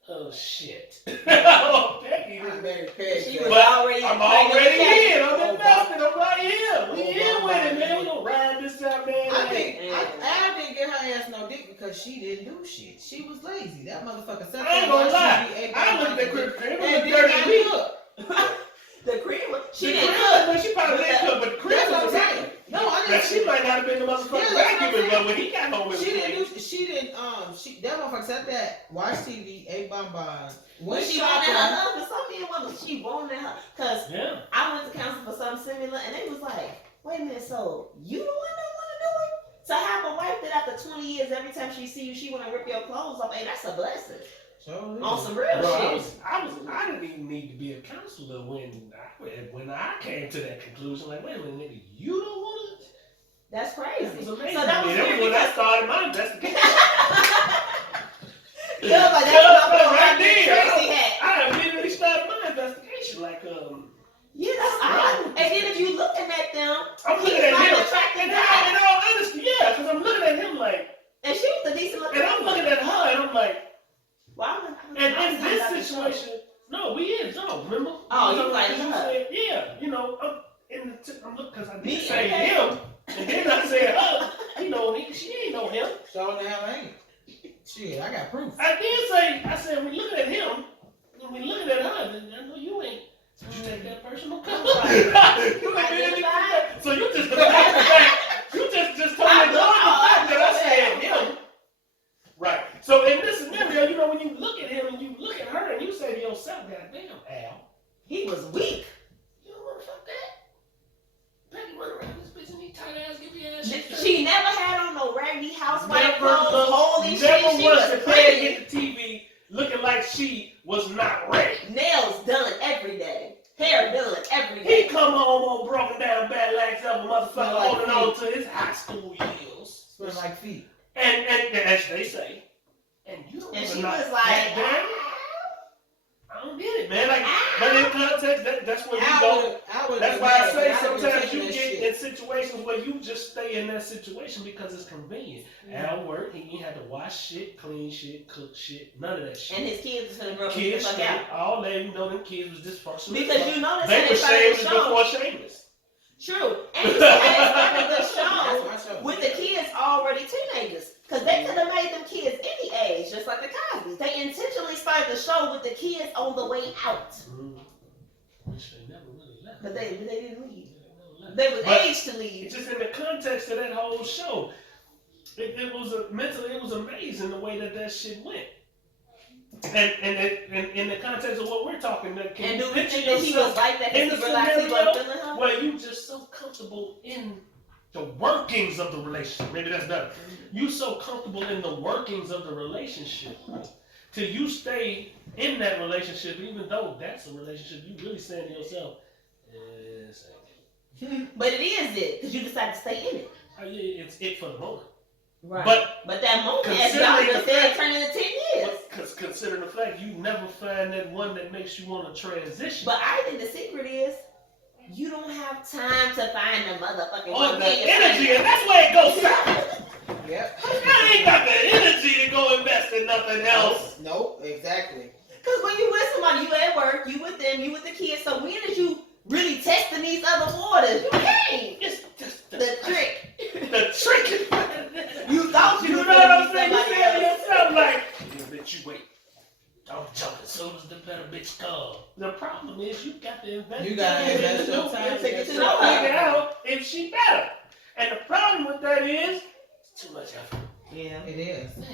Oh shit! Oh, Becky, I married Peg. She so- was already. I'm already in. I'm Oh, invested. I'm right here. We Oh, in with it, man. We gonna ride this out, man. I think Al didn't get her ass no dick because she didn't do shit. She was lazy. That motherfucker sat I ain't there gonna watched lie. TV, I looked at Chris Kramer. and And did dirty not meat. cook. The cream. She The didn't Kramer, cook. but she probably didn't cook. But Chris That's what I'm was saying. No, I Now didn't. she might not have been the motherfucker Yeah, that's what I'm vacuuming, but saying. when he got home, it was She clean. didn't do. She didn't. That motherfucker sat there, watched TV, ate bonbons. When she wanted her husband, some men was she wanted her. Cause Yeah. I went to counsel for something similar, and they was like, "Wait a minute, so you the one that want to do it? To have a wife that after 20 years, every time she see you, she want to rip your clothes off. Hey, that's a blessing. So On some real Bro, shit. I didn't even need to be a counselor when I came to that conclusion. Like, wait a minute, nigga, you don't want it? That's That crazy. was So amazing. that was That weird was when I because started my investigation. yeah, like Yeah, that's what I'm right doing. there. Tracy had. I immediately started my investigation. Like, Yeah, that's odd. And then if you looking at them, I'm he's looking at not him. an attractive And guy. in all honesty, yeah, because I'm looking at him like, And she was a decent looking and I'm looking at her, and I'm like, Why would and in this situation, no, we is, no, remember? Oh, you Because like you her. said, yeah, you know, I'm looking, because I Me, did say okay. him, and then I said her. You know, she ain't know him. So the hell ain't. Shit, I got proof. I did say, I said, we looking at him, and we looking at her, and I know you ain't. Did you take that personal? You ain't did anything. So you just denied the fact. You just told me the fact that I said him. Right. So in this scenario, you know, when you look at him and you look at her and you say to yourself, God damn, Al, He was weak. you don't want to fuck that? Becky run around this bitch in these tight ass, give me ass shit. She never had on no raggedy housewife Never clothes. looked- Holy shit, never she was was prepared to pretty. get the TV looking like she was not ready. Nails done every day. Hair motherfucker Smell like holding on to his high school years. Smell like feet. And as they say, and you don't And wanna she knock was like, that down. I don't get it, man. Like, but in context, that's where you I go. would've That's been why I mad, say but I would've sometimes taken you that get shit. in situations where you just stay in that situation because it's convenient. At work, he ain't had to wash shit, clean shit, cook shit, none of that shit. And his kids was gonna grow up and Kids fuck straight, out. all they know them kids was dysfunctional. Because you know they were that's how they shameless started the show. before shameless. True. And you see how they started the That's show my show. with the kids already teenagers. Because they could have made them kids any age, just like the Cosbys. They intentionally started the show with the kids on the way out. Which they never really left. But they didn't leave. They never left. They was But aged to leave. Just in the context of that whole show, it was mentally it was amazing the way that shit went. And in the context of what we're talking about, can And you do we picture think that he yourself was like that in because the he realized he scenario wasn't feeling her? where you just so comfortable in the workings of the relationship? Maybe that's better. You so comfortable in the workings of the relationship till you stay in that relationship, even though that's a relationship, you really saying to yourself, "Yes, But it is it, because you decided to stay in it. it's it for the moment." Right. But But that moment, as considering y'all the just said, fact- turned into 10 years. because considering the fact you never find that one that makes you want to transition. But I think the secret is you don't have time to find the motherfucking or one the thing. energy, and that's where it goes south. Yep. I ain't got the energy to go invest in nothing else. Nope, exactly. Because when you with somebody, you at work, you with them, you with the kids. So when did you really testing these other waters? You ain't. It's just The trick. The trick is You thought you you know was what I'm gonna be saying? You somebody say to else. yourself like, yeah, bitch, you wait. Don't jump as soon as the better bitch come. The problem is you got to invest. You gotta time invest into your it time to get to to figure know her. out if she better. And the problem with that is it's too much effort. Yeah. It is. Man,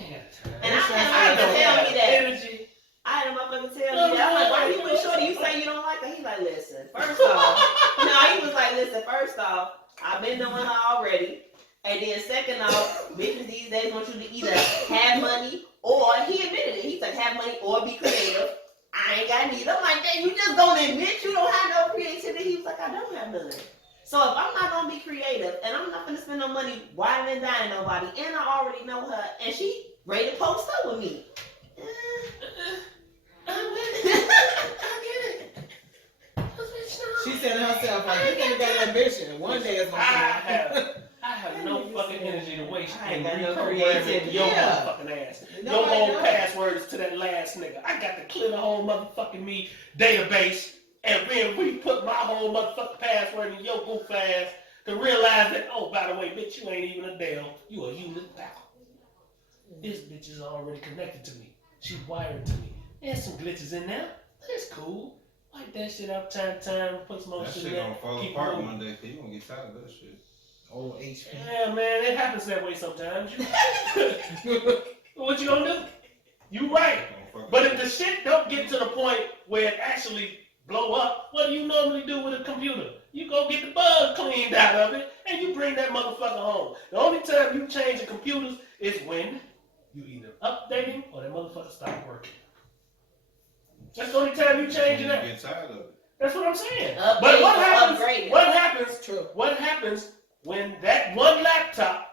And I That's had right. a motherfucker tell me that. energy. I had a motherfucker tell me that. I'm like, why you with shorty? You say you don't like her? He like, listen, first off. No, he was like, listen, first off, I've been knowing her already. And then second off, bitches these days want you to either have money or, he admitted it. He's like, have money or be creative. I ain't got neither. I'm like, dang, you just gonna admit you don't have no creativity? He was like, I don't have none. So if I'm not gonna be creative and I'm not gonna spend no money wilding and dying nobody, and I already know her, and she ready to post up with me. She said to herself, like, you ain't got ambition. One day it's gonna I have no fucking energy to waste I ain't in got no reprogramming creativity. your Yeah. motherfucking ass. Your Nobody whole knows. passwords to that last nigga. I got to clear the whole motherfucking me database and then re-put my whole motherfucking password in your goof ass to realize that, oh, by the way, bitch, you ain't even a Dell. You a human back. This bitch is already connected to me. She's wired to me. There's some glitches in there, but it's cool. Wipe that shit up time to time, put some more That shit shit in gonna there. fall keep apart moving. one day, cause you gonna get tired of that shit. Old HP. Yeah, man, it happens that way sometimes. What you gonna do? You right. Don't fuck But with if the shit don't get to the point where it actually blow up, what do you normally do with a computer? You go get the bug cleaned out of it, and you bring that motherfucker home. The only time you change the computers is when you either update him or that motherfucker stop working. That's the only time you it. change You it up. get tired of it. That's what I'm saying. Update But what or happens? upgrade it. What happens? True. What happens when that one laptop,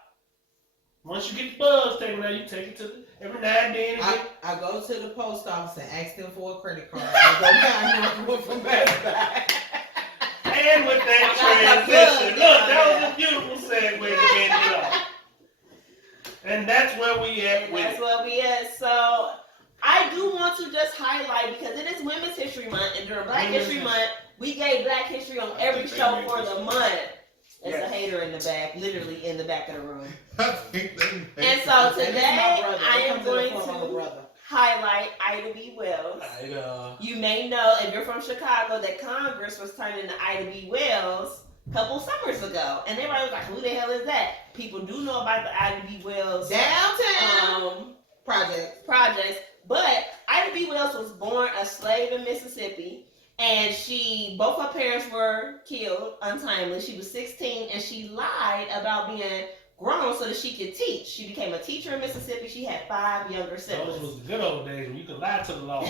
once you get the bugs taken out, you take it to every now and then. I go to the post office and ask them for a credit card. I go buy one from Best Buy. And with that I got the transition, bug look, down that there. was a beautiful segue to end it off. And that's where we at with That's it. where we at. So I do want to just highlight, because it is Women's History Month, and during Black Women's History History. Month, we gave Black History on every think show they for made the this. month. There's Yes. a hater in the back, literally in the back of the room. I think they And so And today, it's my brother. I It am comes in the going form of a to brother. highlight Ida B. Wells. You may know, if you're from Chicago, that Congress was turned into Ida B. Wells a couple summers ago. And everybody was like, who the hell is that? People do know about the Ida B. Wells Downtown project. but Ida B. Wells was born a slave in Mississippi, and both her parents were killed untimely. She was 16, and she lied about being grown so that she could teach. She became a teacher in Mississippi. She had 5 younger Those siblings. was the good old days when you could lie to the law.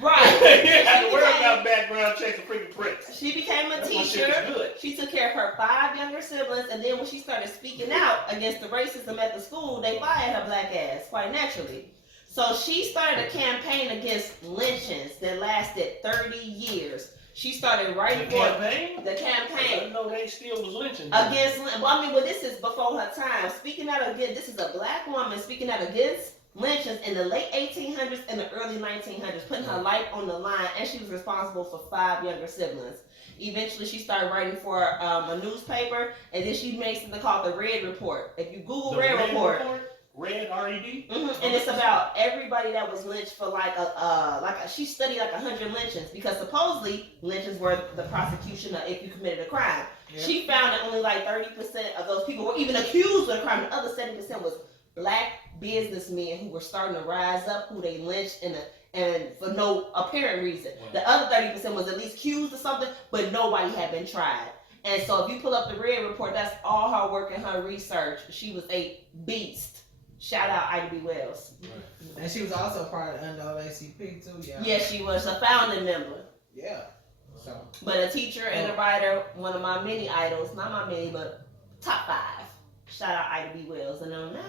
Right. You have to worry about background checks and fingerprints. She became a That's why shit teacher. is good. She took care of her 5 younger siblings, and then when she started speaking out against the racism at the school, they fired her black ass quite naturally. So she started a campaign against lynchings that lasted 30 years. She started writing The for campaign? the I campaign know they still was lynching. against. Well, I mean, well, this is before her time. Speaking out against, this is a black woman speaking out against lynchings in the late 1800s and the early 1900s, putting her life on the line, and she was responsible for 5 younger siblings. Eventually, she started writing for a newspaper, and then she made something called the Red Report. If you Google The Red Report, Red R-E-D? and it's about everybody that was lynched for she studied like 100 lynchings because supposedly lynchings were the prosecution of if you committed a crime. Yeah. She found that only like 30% of those people were even accused of the crime. The other 70% was black businessmen who were starting to rise up, who they lynched and for no apparent reason. Wow. The other 30% was at least accused of something, but nobody had been tried. And so if you pull up the Red Report, that's all her work and her research. She was a beast. Shout out Ida B. Wells. And she was also part of the NAACP too, yeah. Yes, she was a founding member. Yeah. So But a teacher and a writer, one of my many idols, not my many, but top 5. Shout out Ida B. Wells. And on that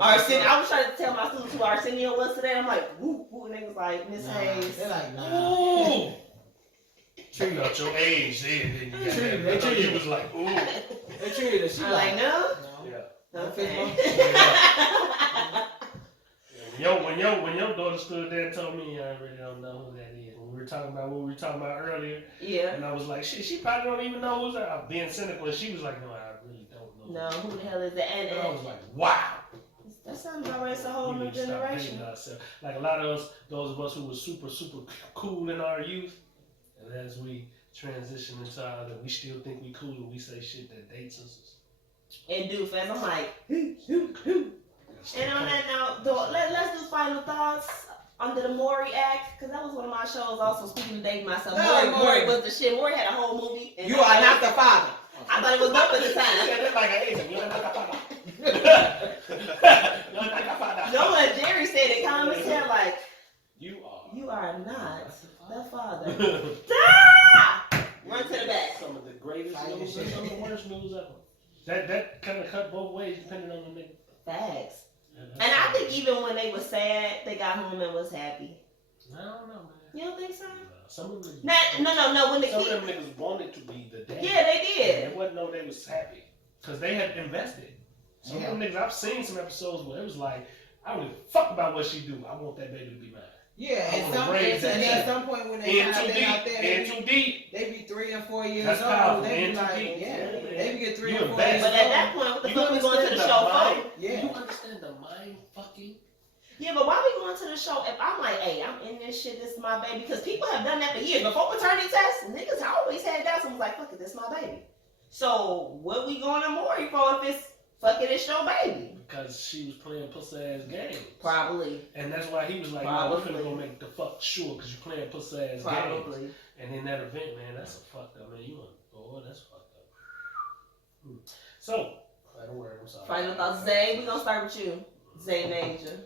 Arsenio, I was trying to tell my students who Arsenio was today. I'm like, woo, woo, and they was like, Miss Hayes. they're like, nah. Ooh. Treat out your age, then you got that. I thought you was like, ooh. They treated her. She I'm like, no. no. Yeah. Okay. When your daughter stood there and told me, I really don't know who that is. When we were talking about what we were talking about earlier, Yeah. and I was like, shit, she probably don't even know who's that. I was being cynical, and she was like, no, I really don't know. No, who the hell is that? And I And was like, wow. that sounds about right. It's a whole We new need to stop hating generation. ourselves. Like a lot of us, those of us who were super, super cool in our youth, and as we transition into our adult, we still think we cool and we say shit that dates us. And do fast. I'm like, and on that note, let's do final thoughts under the Maury Act, because that was one of my shows also, speaking of dating myself. No, Maury was the shit. Maury had a whole movie. And You are not the father. I thought it was up at the Yeah, time. that's like an Asian. You're not a father. You're not a father. No one, Jerry said it calm as hell, like, You are. you are not the father. Some Run to the back. of the greatest news and some of the worst news ever. That kind of cut both ways depending on the nigga. Facts. And I think even when they were sad, they got home and was happy. I don't know, man. You don't think so? Some of them. No. When the Some of kid, them niggas wanted to be the dad. yeah, they did. It wasn't no they was happy. Because they had invested. Some of them niggas, I've seen some episodes where it was like, I don't give a fuck about what she do. I want that baby to be mine. Yeah, I and wanna raise that at shit. some point when they In find too out they out deep. there, In too deep. they be 3 and 4 years That's old. powerful. They be In too like, deep. yeah, Yeah. they be get 3 You and 4 invest. years But old. at that point, what the You fuck we going to understand the the show mind? for? Yeah. You understand the mind fucking? Yeah, but why we going to the show if I'm like, hey, I'm in this shit, this is my baby? Because people have done that for years. Before paternity tests, niggas always had doubts and was like, fuck it, this is my baby. So what we going to Maury for if it's fuck it, it's your baby? Because she was playing pussy ass games. Probably. And that's why he was like, no, we're finna go make the fuck sure because you're playing pussy ass games. Probably. And in that event, man, that's a fucked up, man. That's fucked up. So, final word, I'm sorry. Final thoughts. Zay, we gonna start with you. Zay Major.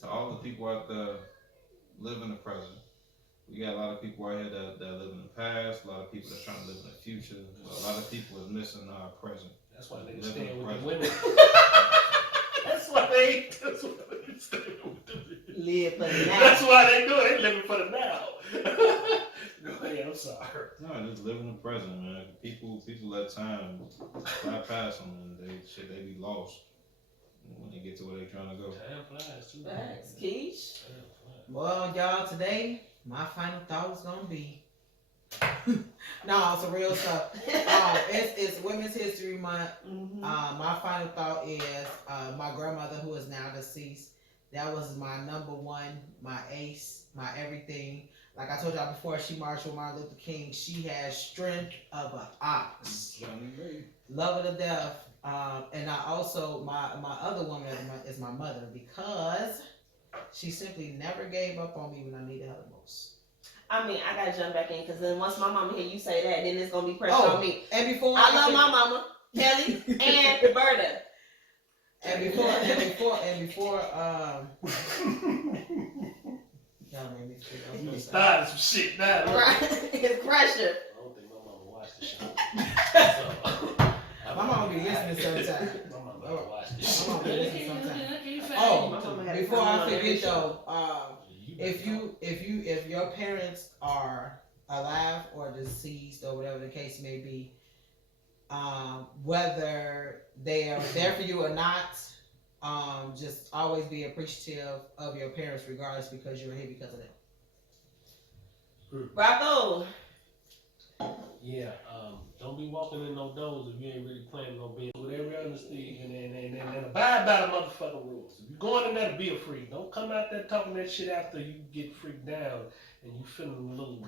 To all the people out there live in the present. We got a lot of people out here that live in the past, a lot of people that trying to live in the future, a lot of people is missing our present. That's why they Live staying in the with the present. women. That's why they staying with the women. Live for the That's now. why they do it. They living for the now. Go ahead, I'm sorry. No, just live in the present, man. People let time fly past them and they be lost when they get to where they trying to go. Time flies too. Facts. Keish. Time flies. Well, y'all, today, my final thought is gonna be no, it's a real stuff. It's Women's History Month. Mhm. My final thought is my grandmother, who is now deceased. That was my number one, my ace, my everything. Like I told y'all before, she marched with Martin Luther King. She has strength of an ox. Love her to death. And I also, my other woman is my mother, because she simply never gave up on me when I needed her the most. I mean, I gotta jump back in because then once my mama hear you say that, then it's gonna be pressure on me. And before I love my mama, Kelly, and Berta. And before, y'all made me feel. You done started some shit now. Huh? Right. It's pressure. I don't think my mama watched the show. My mama be listening sometimes. My mama watched the show. My mama be listening sometimes. My Oh, mama had to before come I on every forget show. though, if your parents are alive or deceased or whatever the case may be, whether they are there for you or not, just always be appreciative of your parents regardless, because you're here because of them. Rocco. Yeah, don't be walking in no doors if you ain't really planning on being with every honesty and abide by the motherfucking rules. If you're going in there to be a freak, don't come out there talking that shit after you get freaked down and you feeling a little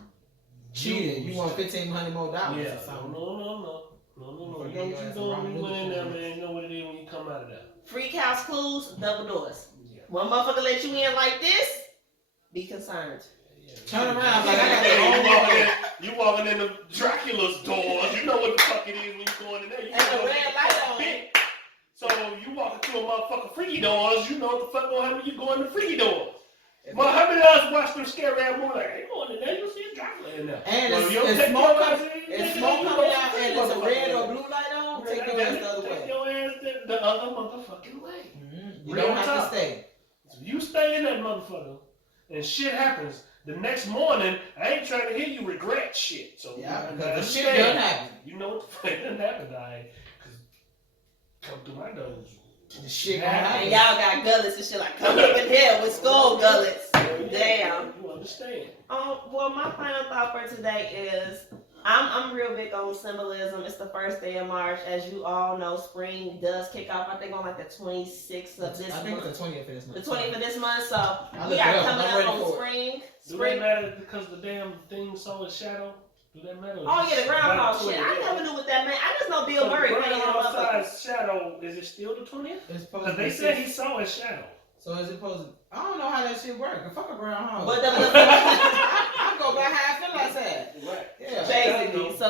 Cheated. You want $1,500 more Yeah, or something? no. You know what you doing when you went in there, man. You know what it is when you come out of there. Freak house clues, double doors. Yeah. One motherfucker let you in like this, be concerned. Turn around like I got You walking in the Dracula's doors. You know what the fuck it is when you going in there. You And the know red what light on. big. So you walking through a motherfucking freaky doors. You know what the fuck gonna happen when you go in the freaky doors. Well, how many of us watch them scary ass movies like, hey, going in there, you see a Dracula in there. And Well, it's you don't take smoke your ass coming- in, It's you smoke go coming to out the and there's a motherfucking red way. or blue light on. Take your ass the other Take way. your ass the other motherfucking way. You Real don't have talk. to stay. So you stay in that motherfucker, and shit happens. The next morning, I ain't trying to hear you regret shit. So Yeah, I because the shit understand. done happened. You know what the fuck done happened, I cause come through my doors. The shit Yeah. gonna And happen. y'all got gullets and shit like come up in here with skull gullets. Damn. You understand? Well, my final thought for today is I'm real big on symbolism. It's the first day of March. As you all know, spring does kick off, I think, on like the 26th of this I think month. it's the 20th of this month. The 20th of this month, so I we look are it up. coming I'm up ready on for it. Do spring. that Spring. matter because the damn thing saw its shadow? Do that matter? Oh yeah, the groundhog About shit. I 20th. never knew what that meant. I just know Bill So the Murray playing in the groundhog motherfucker. size shadow, is it still the 20th? It's supposed Because to they be said he 6. saw his shadow. So is it supposed to? I don't know how that shit work. Fuck a groundhog. But I go by how I feel like that. Right. Yeah.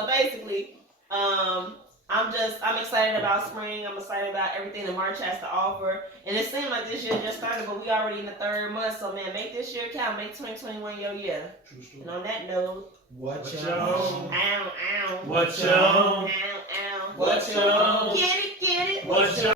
Basically, I'm excited about spring. I'm excited about everything that March has to offer. And it seemed like this year just started, but we already in the 3rd month. So man, make this year count. Make 2021 your year. True story. And on that note, What What y'all? y'all- ow, ow, What y'all- ow, ow. What y'all- Get it, What y'all-